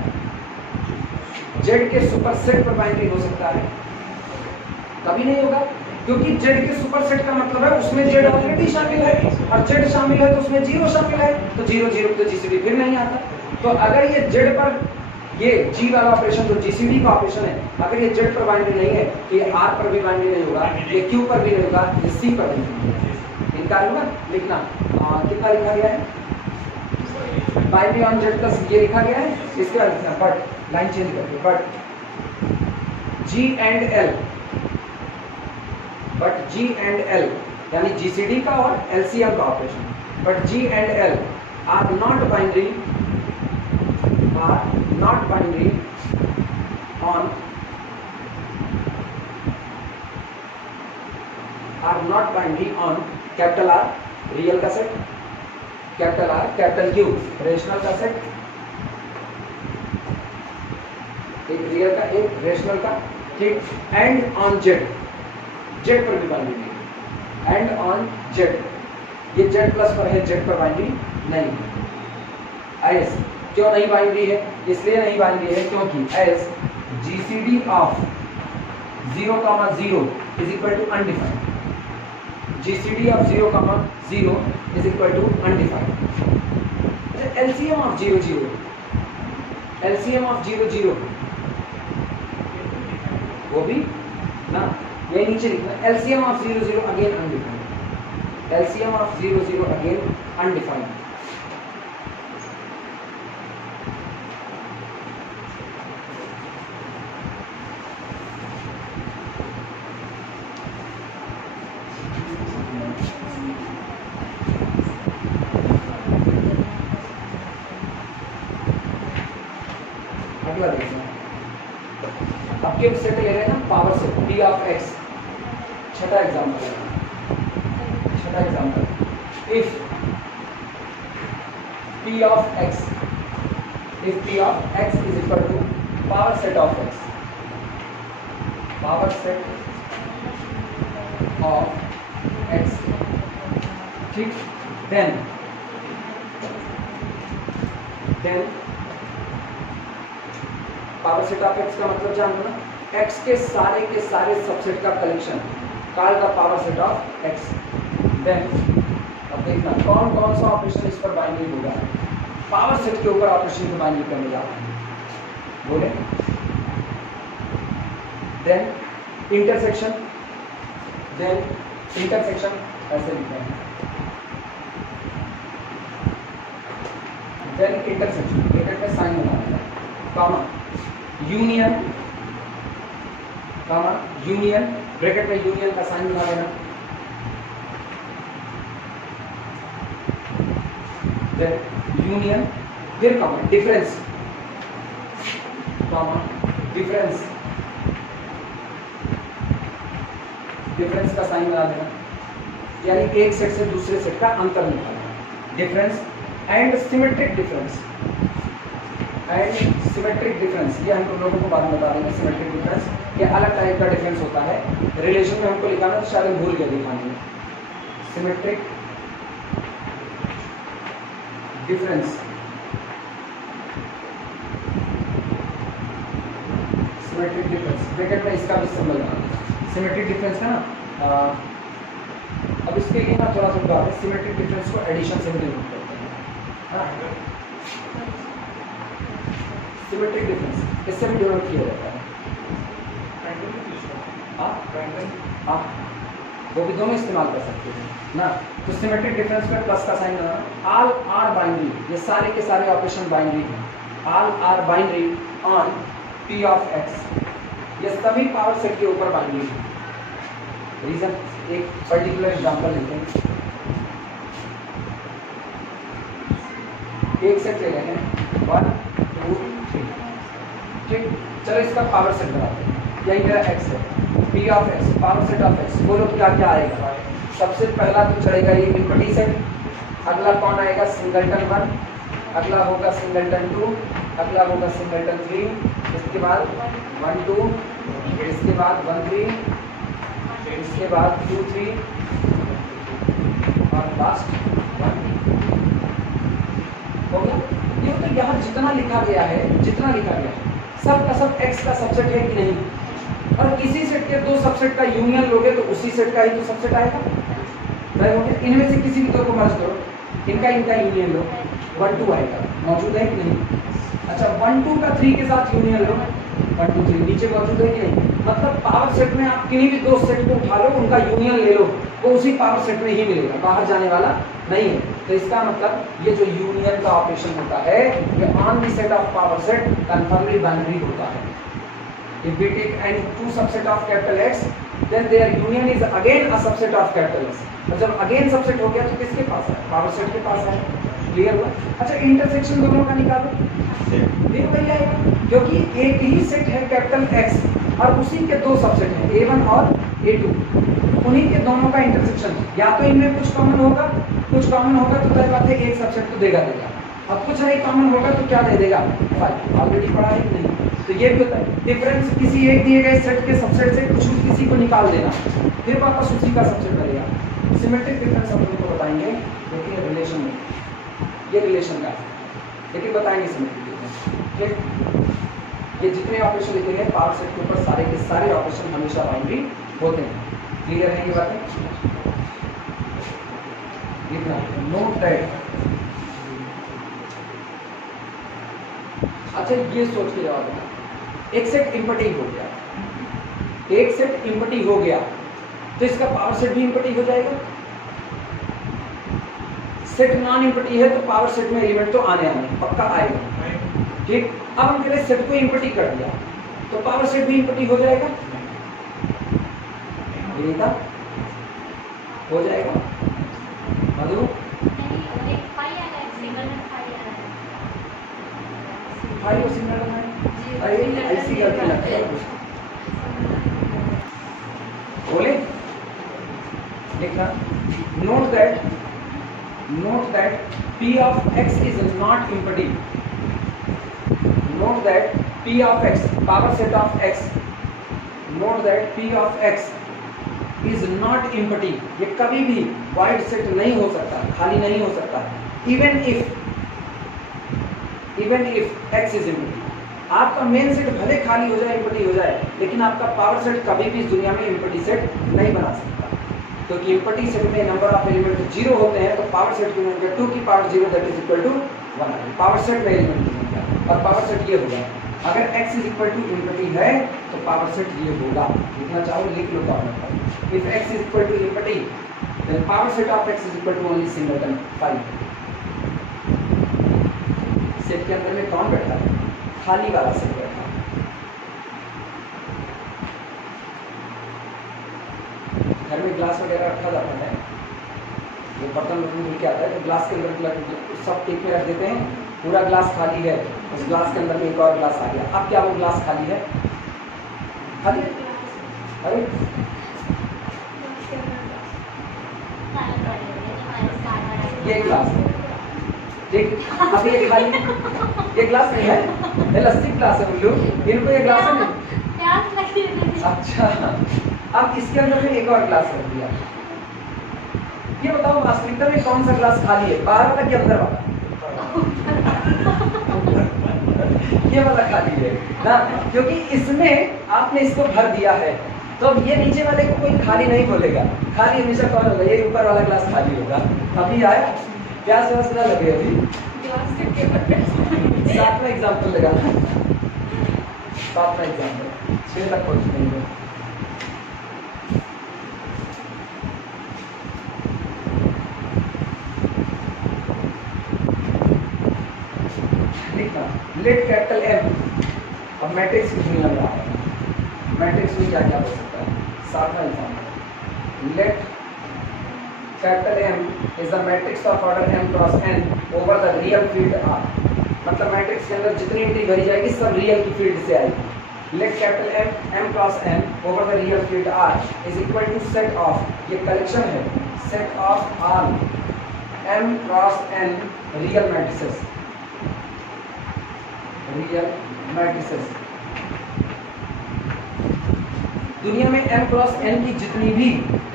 जेड के सुपर सेट पर बाइनरी हो सकता है? कभी नहीं होगा, क्योंकि जेड के सुपर सेट का मतलब है उसमें जेड ऑलरेडी शामिल है, और जेड शामिल है तो उसमें जीरो शामिल है, तो जीरो जीरो तो जीसीडी फिर नहीं आता। तो अगर ये जेड पर ये जी वाला ऑपरेशन जो जीसीडी का ऑपरेशन है, अगर ये जेड पर बाइनरी नहीं है तो ये आर पर भी बाइनरी नहीं होगा, ये क्यू पर भी नहीं होगा, ये सी पर भी नहीं होगा। इनकार होगा लिखना। कितना लिखा गया है? बाइनरी ऑन जेड प्लस ये लिखा गया है, इसके बाद लिखना बट लाइन चेंज करके but G and L, but G and L यानी जीसीडी का और एलसीएम का operation, but G and L are not binary on capital R real का set, capital R capital Q rational का set, एक real का एक रेशनल का, ठीक, एंड ऑन जेड, जेड पर भी बाइनरी नहीं, एंड ऑन जेड, ये जेड प्लस पर है, जेड पर बाइनरी नहीं है। एस क्यों नहीं बाइनरी है? इसलिए नहीं बाइनरी है क्योंकि as GCD of 0,0 is equal to undefined, GCD of 0,0 is equal to undefined. LCM of 0,0, LCM of 0,0 वो भी ना, ये नीचे लिखना LCM of 0,0 again undefined, LCM of 0,0 again undefined. अगला देखना, अब के सेट ले रहे हैं ना power set P of X. छठा एग्जांपल है, छठा example, if P of X, if P of X is equal to power set of X, power set of X, ठीक, then power set of X का मतलब जानना ना, X के सारे सबसेट का collection called the power set of X. Then अब देखना कौन कौन सा ऑपरेशन इस पर बाइनरी होगा, पावर सेट के ऊपर ऑपरेशन को बाइनरी करने जा रहे हैं, बोले। देन इंटरसेक्शन, देन इंटरसेक्शन ऐसे लिखते हैं, देन इंटरसेक्शन ब्रैकेट में साइन लगाना है, comma union, comma union bracket में यूनियन का साइन बना देना, देन यूनियन फिर comma difference, comma difference, difference का साइन बना देना, यानी एक सेट से दूसरे सेट का अंतर निकालना, difference and symmetric difference, and symmetric difference ये हम लोगों को बाद में बता देंगे। सिमेट्रिक डिफरेंस ये अलग टाइप का डिफरेंस होता है, रिलेशन में हमको लिखाना तो शायद भूल गए दिखाने में। Symmetric difference, symmetric difference bracket में इसका भी सिंबल बनाना, सिमेट्रिक डिफरेंस है ना। अब इसके लिए ना थोड़ा सा बात है, सिमेट्रिक डिफरेंस को एडिशन से भी डिनोट करते हैं, सिमेट्रिक डिफरेंस इससे भी डिनोट किया जाता है। वो भी दोनों इस्तेमाल कर सकते हैं ना। तो सिमेट्रिक डिफरेंस में प्लस का साइन लगाना, ऑल आर बाइनरी, ये सारे के सारे ऑपरेशन बाइनरी हैं, all are binary on P of X, ये सभी पावर सेट के ऊपर बाइनरी है। रीजन एक पर्टिकुलर एग्जांपल लेते हैं, एक सेट ले रहे हैं 1 2 3। ठीक, चलो इसका पावर सेट बनाते हैं। यही मेरा x है, p of x, power set of x। बोलो क्या क्या आएगा? सबसे पहला तो चढ़ेगा ये इम्पटी सेट, अगला कौन आएगा? सिंगलटन 1, अगला होगा सिंगलटन 2, अगला होगा सिंगलटन 3, इसके बाद 1 2, इसके बाद 1 3, इसके बाद 2 3 और लास्ट 1 हो गया। ये तो यहाँ जितना लिखा गया है, जितना लिखा गया है सब का सब x का सबसेट है कि नहीं? और किसी सेट के दो सबसेट का यूनियन लोगे तो उसी सेट का ही तो सबसेट आएगा। राइट हो गया। इनमें से किसी भी दो को मर्ज करो, इनका यूनियन लो, 1 2 आएगा। मौजूद है कि नहीं? अच्छा 1 2 का 3 के साथ यूनियन लो, 1 2 3 नीचे मौजूद है कि नहीं? मतलब पावर सेट में आप किन्हीं भी दो सेट को उठा लो, उनका यूनियन ले लो, वो उसी पावर सेट में ही मिलेगा, बाहर जाने वाला नहीं है। तो इसका मतलब ये जो यूनियन का ऑपरेशन होता है ये on the set of power set confirmly binary होता है। If we take any two subset of capital X, then their union is again a subset of capital X. और जब अगेन सबसेट हो गया तो किसके पास है? पावर सेट के पास है। क्लियर हुआ? अच्छा इंटरसेक्शन दोनों का निकालो, भी वही आएगा क्योंकि एक ही सेट है कैपिटल X और उसी के दो सबसेट हैं A1 और A2, उन्हीं के दोनों का इंटरसेक्शन। या तो इनमें कुछ कॉमन होगा तो तय बात है एक सबसेट तो देगा। अब कुछ नहीं कॉमन होगा तो क्या दे देगा? 5। ऑलरेडी पढ़ा है कि नहीं? तो ये भी होता है डिफरेंस किसी एक दिए गए सेट के सबसेट से कुछ किसी को निकाल देना, फिर वापस उसी का सबसेट बनेगा। सिमेट्रिक डिफरेंस हम तुमको बताएंगे, देखिए रिलेशन में ये रिलेशन का, लेकिन बताएंगे सिमेट्रिक डिफरेंस। ठीक, ये जितने ऑपरेशन लिखे गए पावर सेट के ऊपर सारे के सारे ऑपरेशन हमेशा बाइनरी होते हैं। क्लियर है ये बातें? लिखना नोट दैट। अच्छा ये सोच के जवाब देना, एक सेट इम्पटी हो गया, एक सेट इम्पटी हो गया तो इसका पावर सेट भी इम्पटी हो जाएगा। सेट नॉन इम्पटी है तो पावर सेट में एलिमेंट तो आने पक्का आएगा। ठीक, अब हम कह रहे सेट को इम्पटी कर दिया तो पावर सेट भी इम्पटी हो जाएगा, विनीता हो जाएगा। मधु भाई उसी में लगाए, अरे ऐसी गलती लगती है बोले। देखना note that P of X is not empty. Note that P of X, power set of X, note that P of X is not empty. ये कभी भी वाइड सेट नहीं हो सकता, खाली नहीं हो सकता। even if X is empty, आपका मेन सेट भले खाली हो जाए, इम्पटी हो जाए, लेकिन आपका पावर सेट कभी भी इस दुनिया में इम्पटी सेट नहीं बना सकता, क्योंकि इम्पटी सेट में नंबर ऑफ एलिमेंट 0 होते हैं। तो पावर सेट की संख्या 2 की power 0 that is equal to 1। Power set में एलिमेंट की संख्या, और पावर सेट ये होगा अगर x is equal to empty है तो पावर सेट ये होगा। लिखना चाहो लिख लो power. If x is equal to empty then power set of x is equal to only singleton 5। सेट के अंदर में कौन बैठा है? खाली वाला सेट बैठा है। घर में ग्लास वगैरह रखा जाता है, वो बर्तन मिल के आता है तो ग्लास के अंदर सब टेक में रख देते हैं, पूरा ग्लास खाली है, उस ग्लास के अंदर में एक और ग्लास आ गया। अब क्या वो ग्लास खाली है? खाली? अरे ये ग्लास है, ठीक, अब ये खाली, ये ग्लास नहीं है, ये लस्सी ग्लास है उल्लू, इनको ये ग्लास है नहीं। अच्छा, अब इसके अंदर में एक और ग्लास रख दिया। ये बताओ वास्तविकता में कौन सा ग्लास खाली है, बाहर वाला कि अंदर वाला? ये वाला खाली है ना, क्योंकि इसमें आपने इसको भर दिया है, तो अब ये नीचे वाले को कोई खाली नहीं बोलेगा। खाली हमेशा कौन होगा? ये ऊपर वाला ग्लास खाली होगा। अभी आया क्या समझ ना लगे? अभी सातवां एग्जाम्पल लगा, सातवां एग्जाम्पल 6 तक पहुंच नहीं। लेट कैपिटल M, अब मैट्रिक्स कुछ नहीं लग रहा है, मैट्रिक्स में क्या क्या हो सकता है? सातवां example, late capital M is the matrix of order m cross n over the real field R. मतलब मैट्रिक्स के अंदर जितनी एंट्री भरी जाएगी सब रियल की फील्ड से आएगी। Let capital M cross n over the real field R is equal to set of, ये कलेक्शन है, set of all M cross n real matrices, real matrices. दुनिया में M क्रॉस n की जितनी भी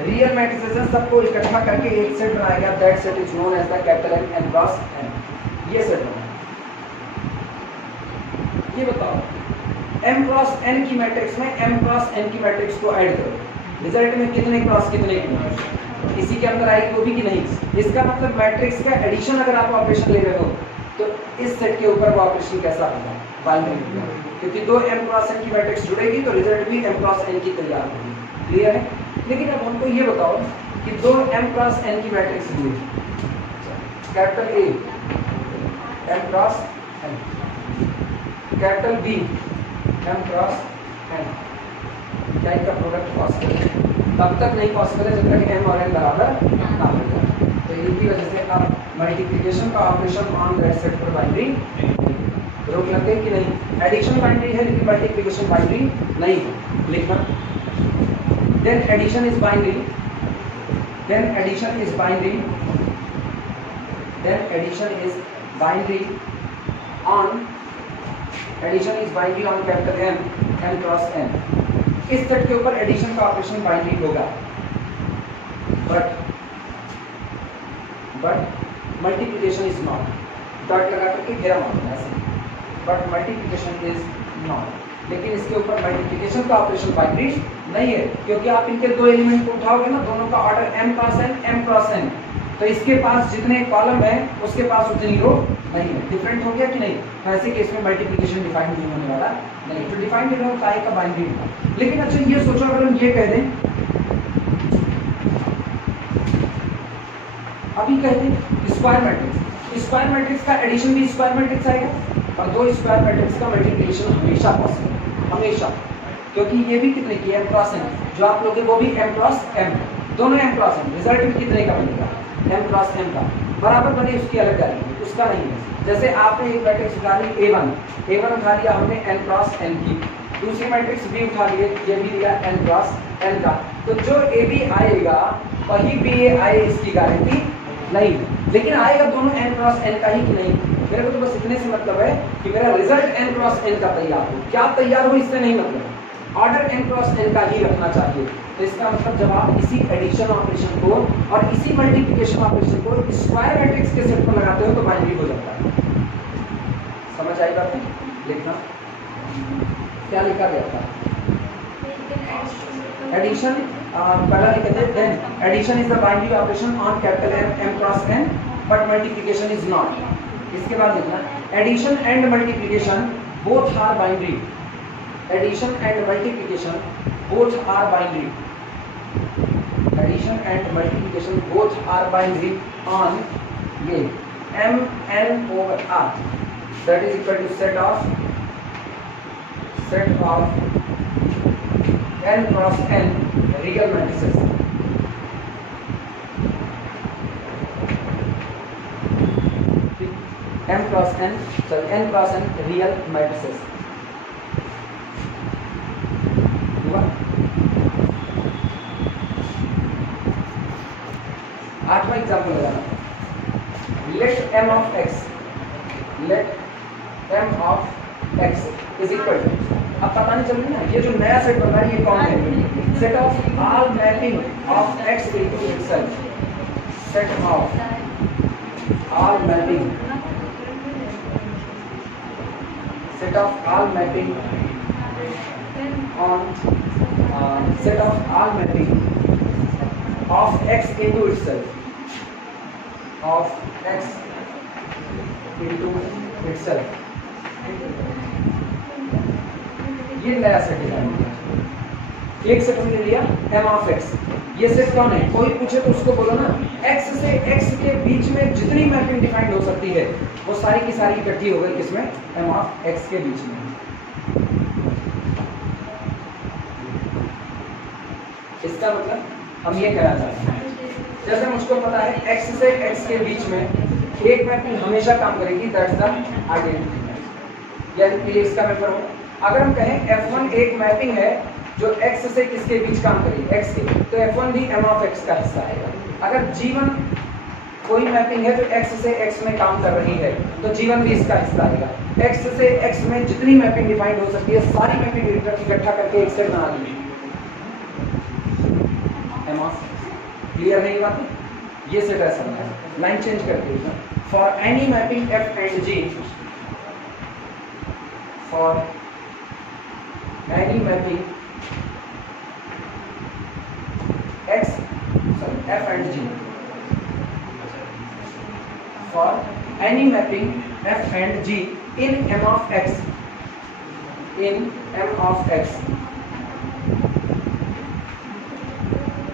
रियल मैट्रिसेस हैं सबको इकट्ठा करके एक सेट बनाया गया, that set is known as the capital M cross n। ये सेट बना। ये बताओ M क्रॉस n की मैट्रिक्स में M क्रॉस n की मैट्रिक्स को ऐड करो, रिजल्ट में कितने क्रॉस कितने की इसी के अंदर आएगी वो भी कि नहीं। इसका मतलब मैट्रिक्स का एडिशन अगर आप ऑपरेशन ले रहे हो तो इस सेट के ऊपर वो ऑपरेशन कैसा होगा, बाइनरी, क्योंकि दो M क्रॉस n की मैट्रिक्स जुड़ेगी तो रिजल्ट भी M क्रॉस n की तैयार होगी। क्लियर है? लेकिन अब हमको ये बताओ कि दो M क्रॉस n की matrix the, capital A M cross n, capital B M cross n, क्या इनका प्रोडक्ट पॉसिबल है? तब तक नहीं पॉसिबल है जब तक M और n बराबर ना हो जाए। तो इनकी वजह से अब मल्टीप्लिकेशन का ऑपरेशन ऑन दैट सेट पर बाइनरी रोक लग गई कि नहीं। एडिशन बाइनरी है लेकिन मल्टीप्लिकेशन बाइनरी नहीं है। लिखना then addition is binary, then addition is binary, then addition is binary on, addition is binary on capital M cross n। इस सेट के ऊपर एडिशन का ऑपरेशन बाइनरी होगा, but multiplication is not. Dot लगा करके घेरा मारना ऐसे, बट मल्टीप्लिकेशन इज नॉट। लेकिन इसके ऊपर मल्टीप्लिकेशन का ऑपरेशन बाइनरी नहीं है, क्योंकि आप इनके दो एलिमेंट को उठाओगे ना, दोनों का ऑर्डर M क्रॉस n, तो इसके पास जितने कॉलम है उसके पास उतनी रो नहीं है। डिफरेंट हो गया कि नहीं? ऐसे केस में मल्टीप्लिकेशन डिफाइन नहीं होने वाला नहीं, तो डिफाइन नहीं होता है का बाइनरी होगा। लेकिन अच्छा ये सोचो अगर हम ये कह दें, अभी कह दें स्क्वायर मैट्रिक्स, स्क्वायर मैट्रिक्स का एडिशन भी स्क्वायर मैट्रिक्स आएगा और दो स्क्वायर मैट्रिक्स का मल्टीप्लिकेशन हमेशा पॉसिबल है, हमेशा, क्योंकि ये भी कितने की M क्रॉस n, जो आप लोग वो भी M क्रॉस m, दोनों M क्रॉस m, रिजल्ट भी कितने का बनेगा M क्रॉस m का, बराबर बने उसकी अलग गारंटी, उसका नहीं है। जैसे आपने एक मैट्रिक्स उठा ली A1 उठा लिया हमने n क्रॉस n की, दूसरी मैट्रिक्स B उठा लिए, ये भी लिया n क्रॉस n का, तो जो AB आएगा वही BA आए इसकी गारंटी नहीं, लेकिन आएगा दोनों n क्रॉस n का ही कि नहीं। मेरे को तो बस इतने से मतलब है कि मेरा रिजल्ट n क्रॉस n का तैयार हो, क्या तैयार हो इससे नहीं मतलब, ऑर्डर n क्रॉस n का ही रखना चाहिए। तो इसका मतलब जब आप इसी एडिशन ऑपरेशन को और इसी मल्टीप्लिकेशन ऑपरेशन को स्क्वायर मैट्रिक्स के सेट पर लगाते हो तो बाइनरी हो जाता है। समझ आई बात? लिखना क्या लिखा गया था, एडिशन पहला लिखते थे, then addition is the binary operation on capital M cross n but multiplication is not. इसके बाद लिखना addition and multiplication both are binary, addition and multiplication both are binary, addition and multiplication both are binary on ये M n over R, that is equal to set of n cross n real matrices। n cross n real matrices। आठवां example लगाना, let m of x is equal to, अब पता नहीं चल रही ना ये जो नया सेट बन रहा है ये कौन है, set of all mapping of x into itself, set of all mapping, set of all mapping on set of all mapping of x into itself, of x into itself। ये नया सेट डिजाइन किया, एक set हमने लिया m of x, ये set कौन है, कोई पूछे तो उसको बोलो ना x से x के बीच में जितनी मैपिंग डिफाइंड हो सकती है वो सारी की सारी इकट्ठी हो गई किसमें, m of x के बीच में। इसका मतलब हम ये कहना चाहते हैं जैसे मुझको पता है x से x के बीच में एक मैपिंग हमेशा काम करेगी, दैट्स द आइडेंटिटी मैपिंग। यानी ये इसका मेंबर होगा। अगर हम कहें F1 एक मैपिंग है जो x से किसके बीच काम करेगी, x के, तो F1 भी m ऑफ x का हिस्सा आएगा। अगर G1 कोई मैपिंग है जो x से x में काम कर रही है तो G1 भी इसका हिस्सा आएगा। x से x में जितनी मैपिंग डिफाइंड हो सकती है सारी मैपिंग इकट्ठा करके एक सेट बना लीजिए, m ऑफ x। क्लियर है ये बात? ये सेट ऐसा है, लाइन चेंज करके for any mapping f and g, for any mapping x, sorry, f and g, for any mapping f and g in m of x, in m of x,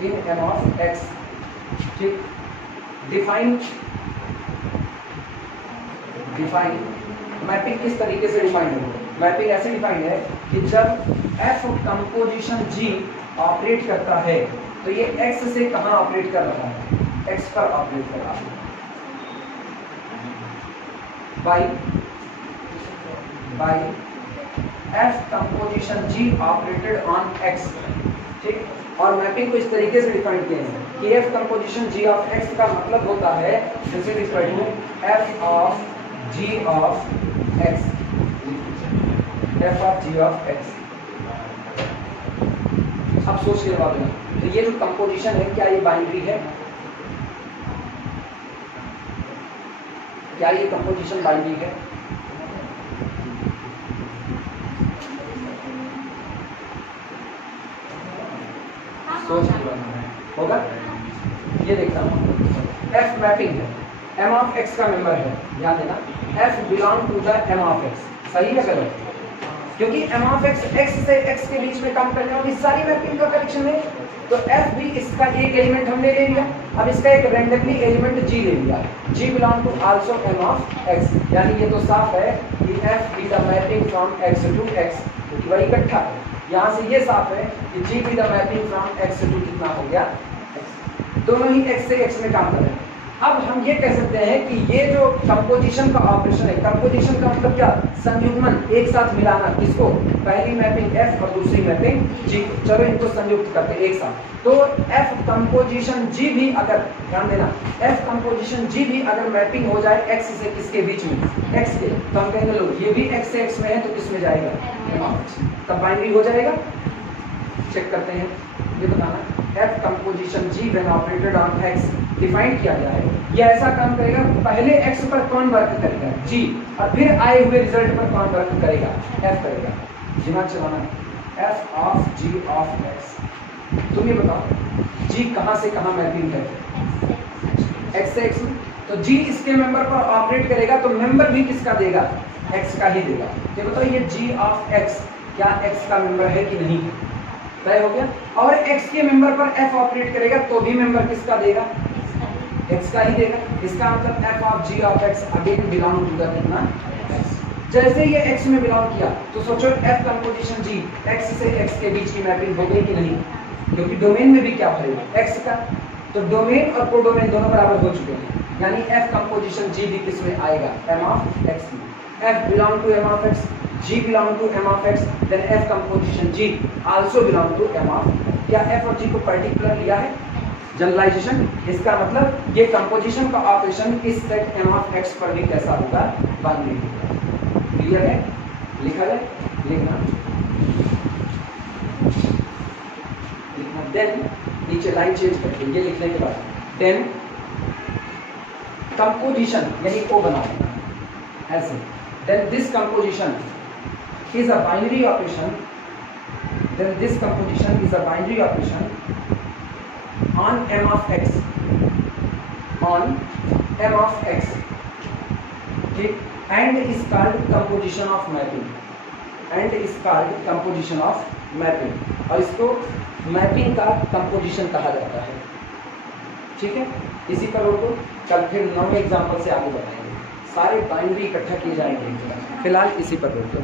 in m of x, ठीक, define mapping किस तरीके से define है? Mapping ऐसे define है कि जब f composition g operate करता है तो ये x से कहां ऑपरेट कर रहा है? x पर ऑपरेट कर रहा है। By f composition g operated on x, ठीक। और मैपिंग को इस तरीके से डिफाइन किया है कि f composition g of x का मतलब होता है this is equal to f of g of x, f of g of x। अब सोच के जवाब देना, तो ये जो कंपोजिशन है क्या ये बाइनरी है? क्या ये कंपोजिशन बाइनरी है? सोच के बताना होगा। ये देखता हूँ f मैपिंग है, m ऑफ x का मेंबर है, ध्यान देना f belong to the m of x, सही है गलत? क्योंकि m ऑफ x x से x के बीच में काम करने वाली सारी मैपिंग का कलेक्शन है, तो f भी इसका एक एलिमेंट हमने ले लिया। अब इसका एक रैंडमली एलिमेंट g ले लिया, g belong to also m of x, यानी ये तो साफ है कि f भी the mapping from x to x, क्योंकि वही इकट्ठा है। यहाँ से ये साफ है कि g भी the mapping from x to कितना हो गया x, दोनों ही x से x में काम कर रहे हैं। अब हम ये कह सकते हैं कि ये जो कंपोजिशन का ऑपरेशन है, कंपोजिशन का मतलब क्या? संयुग्मन, एक साथ मिलाना, किसको? पहली मैपिंग f और दूसरी मैपिंग g। चलो इनको संयुक्त करते हैं एक साथ। तो f कंपोजिशन g भी अगर, ध्यान देना, f कंपोजिशन g भी अगर मैपिंग हो जाए x से किसके बीच में? x के, तो हम कहेंगे लो ये भी x से x में है तो किस में जाएगा? तब बाइनरी हो जाएगा। चेक करते हैं, ये बताना f composition g when operated on x define किया गया है। ये ऐसा काम करेगा, पहले x पर कौन वर्क करेगा? g, और फिर आए हुए रिजल्ट पर कौन वर्क करेगा? f करेगा। दिमाग चलाना, f of g of x। तुम ये बताओ g कहां से कहां मैपिंग है? x से x में, तो g इसके मेंबर पर ऑपरेट करेगा तो मेंबर भी किसका देगा? x का ही देगा। ये बताओ ये g ऑफ x क्या x का मेंबर है कि नहीं? तय हो गया। और x के मेंबर पर f ऑपरेट करेगा तो भी मेंबर किसका देगा? x का ही देगा। इसका मतलब f of g of x again belong to the कितना? x। जैसे ये x में बिलोंग किया तो सोचो f कंपोजिशन g x से x के बीच की मैपिंग हो गई कि नहीं? क्योंकि डोमेन में भी क्या भरेगा? x का, तो डोमेन और कोडोमेन दोनों बराबर हो चुके हैं, यानी f कंपोजिशन g भी किस में आएगा? m ऑफ x में। f belong to m of x, g belong to m of x, then f composition g also belong to m of. क्या f और g को पर्टिकुलर लिया है? जनरलाइजेशन। इसका मतलब ये कंपोजिशन का ऑपरेशन इस सेट m ऑफ x पर भी कैसा होगा? बाइनरी होगा। क्लियर है? लिखा है? लिखना देन नीचे लाइन चेंज करके ये लिखने के बाद देन कंपोजिशन, यही ओ बना देना ऐसे। Then this composition is a binary operation, then this composition is a binary operation on m of x, on m of x, ठीक, and is called composition of mapping, and is called composition of mapping, और इसको mapping का composition कहा जाता है। ठीक है, इसी पर रोको, कल फिर 9वें एग्जाम्पल से आगे बताएंगे। सारे बाइनरी इकट्ठा किए जाएंगे, फिलहाल इसी पर रोको।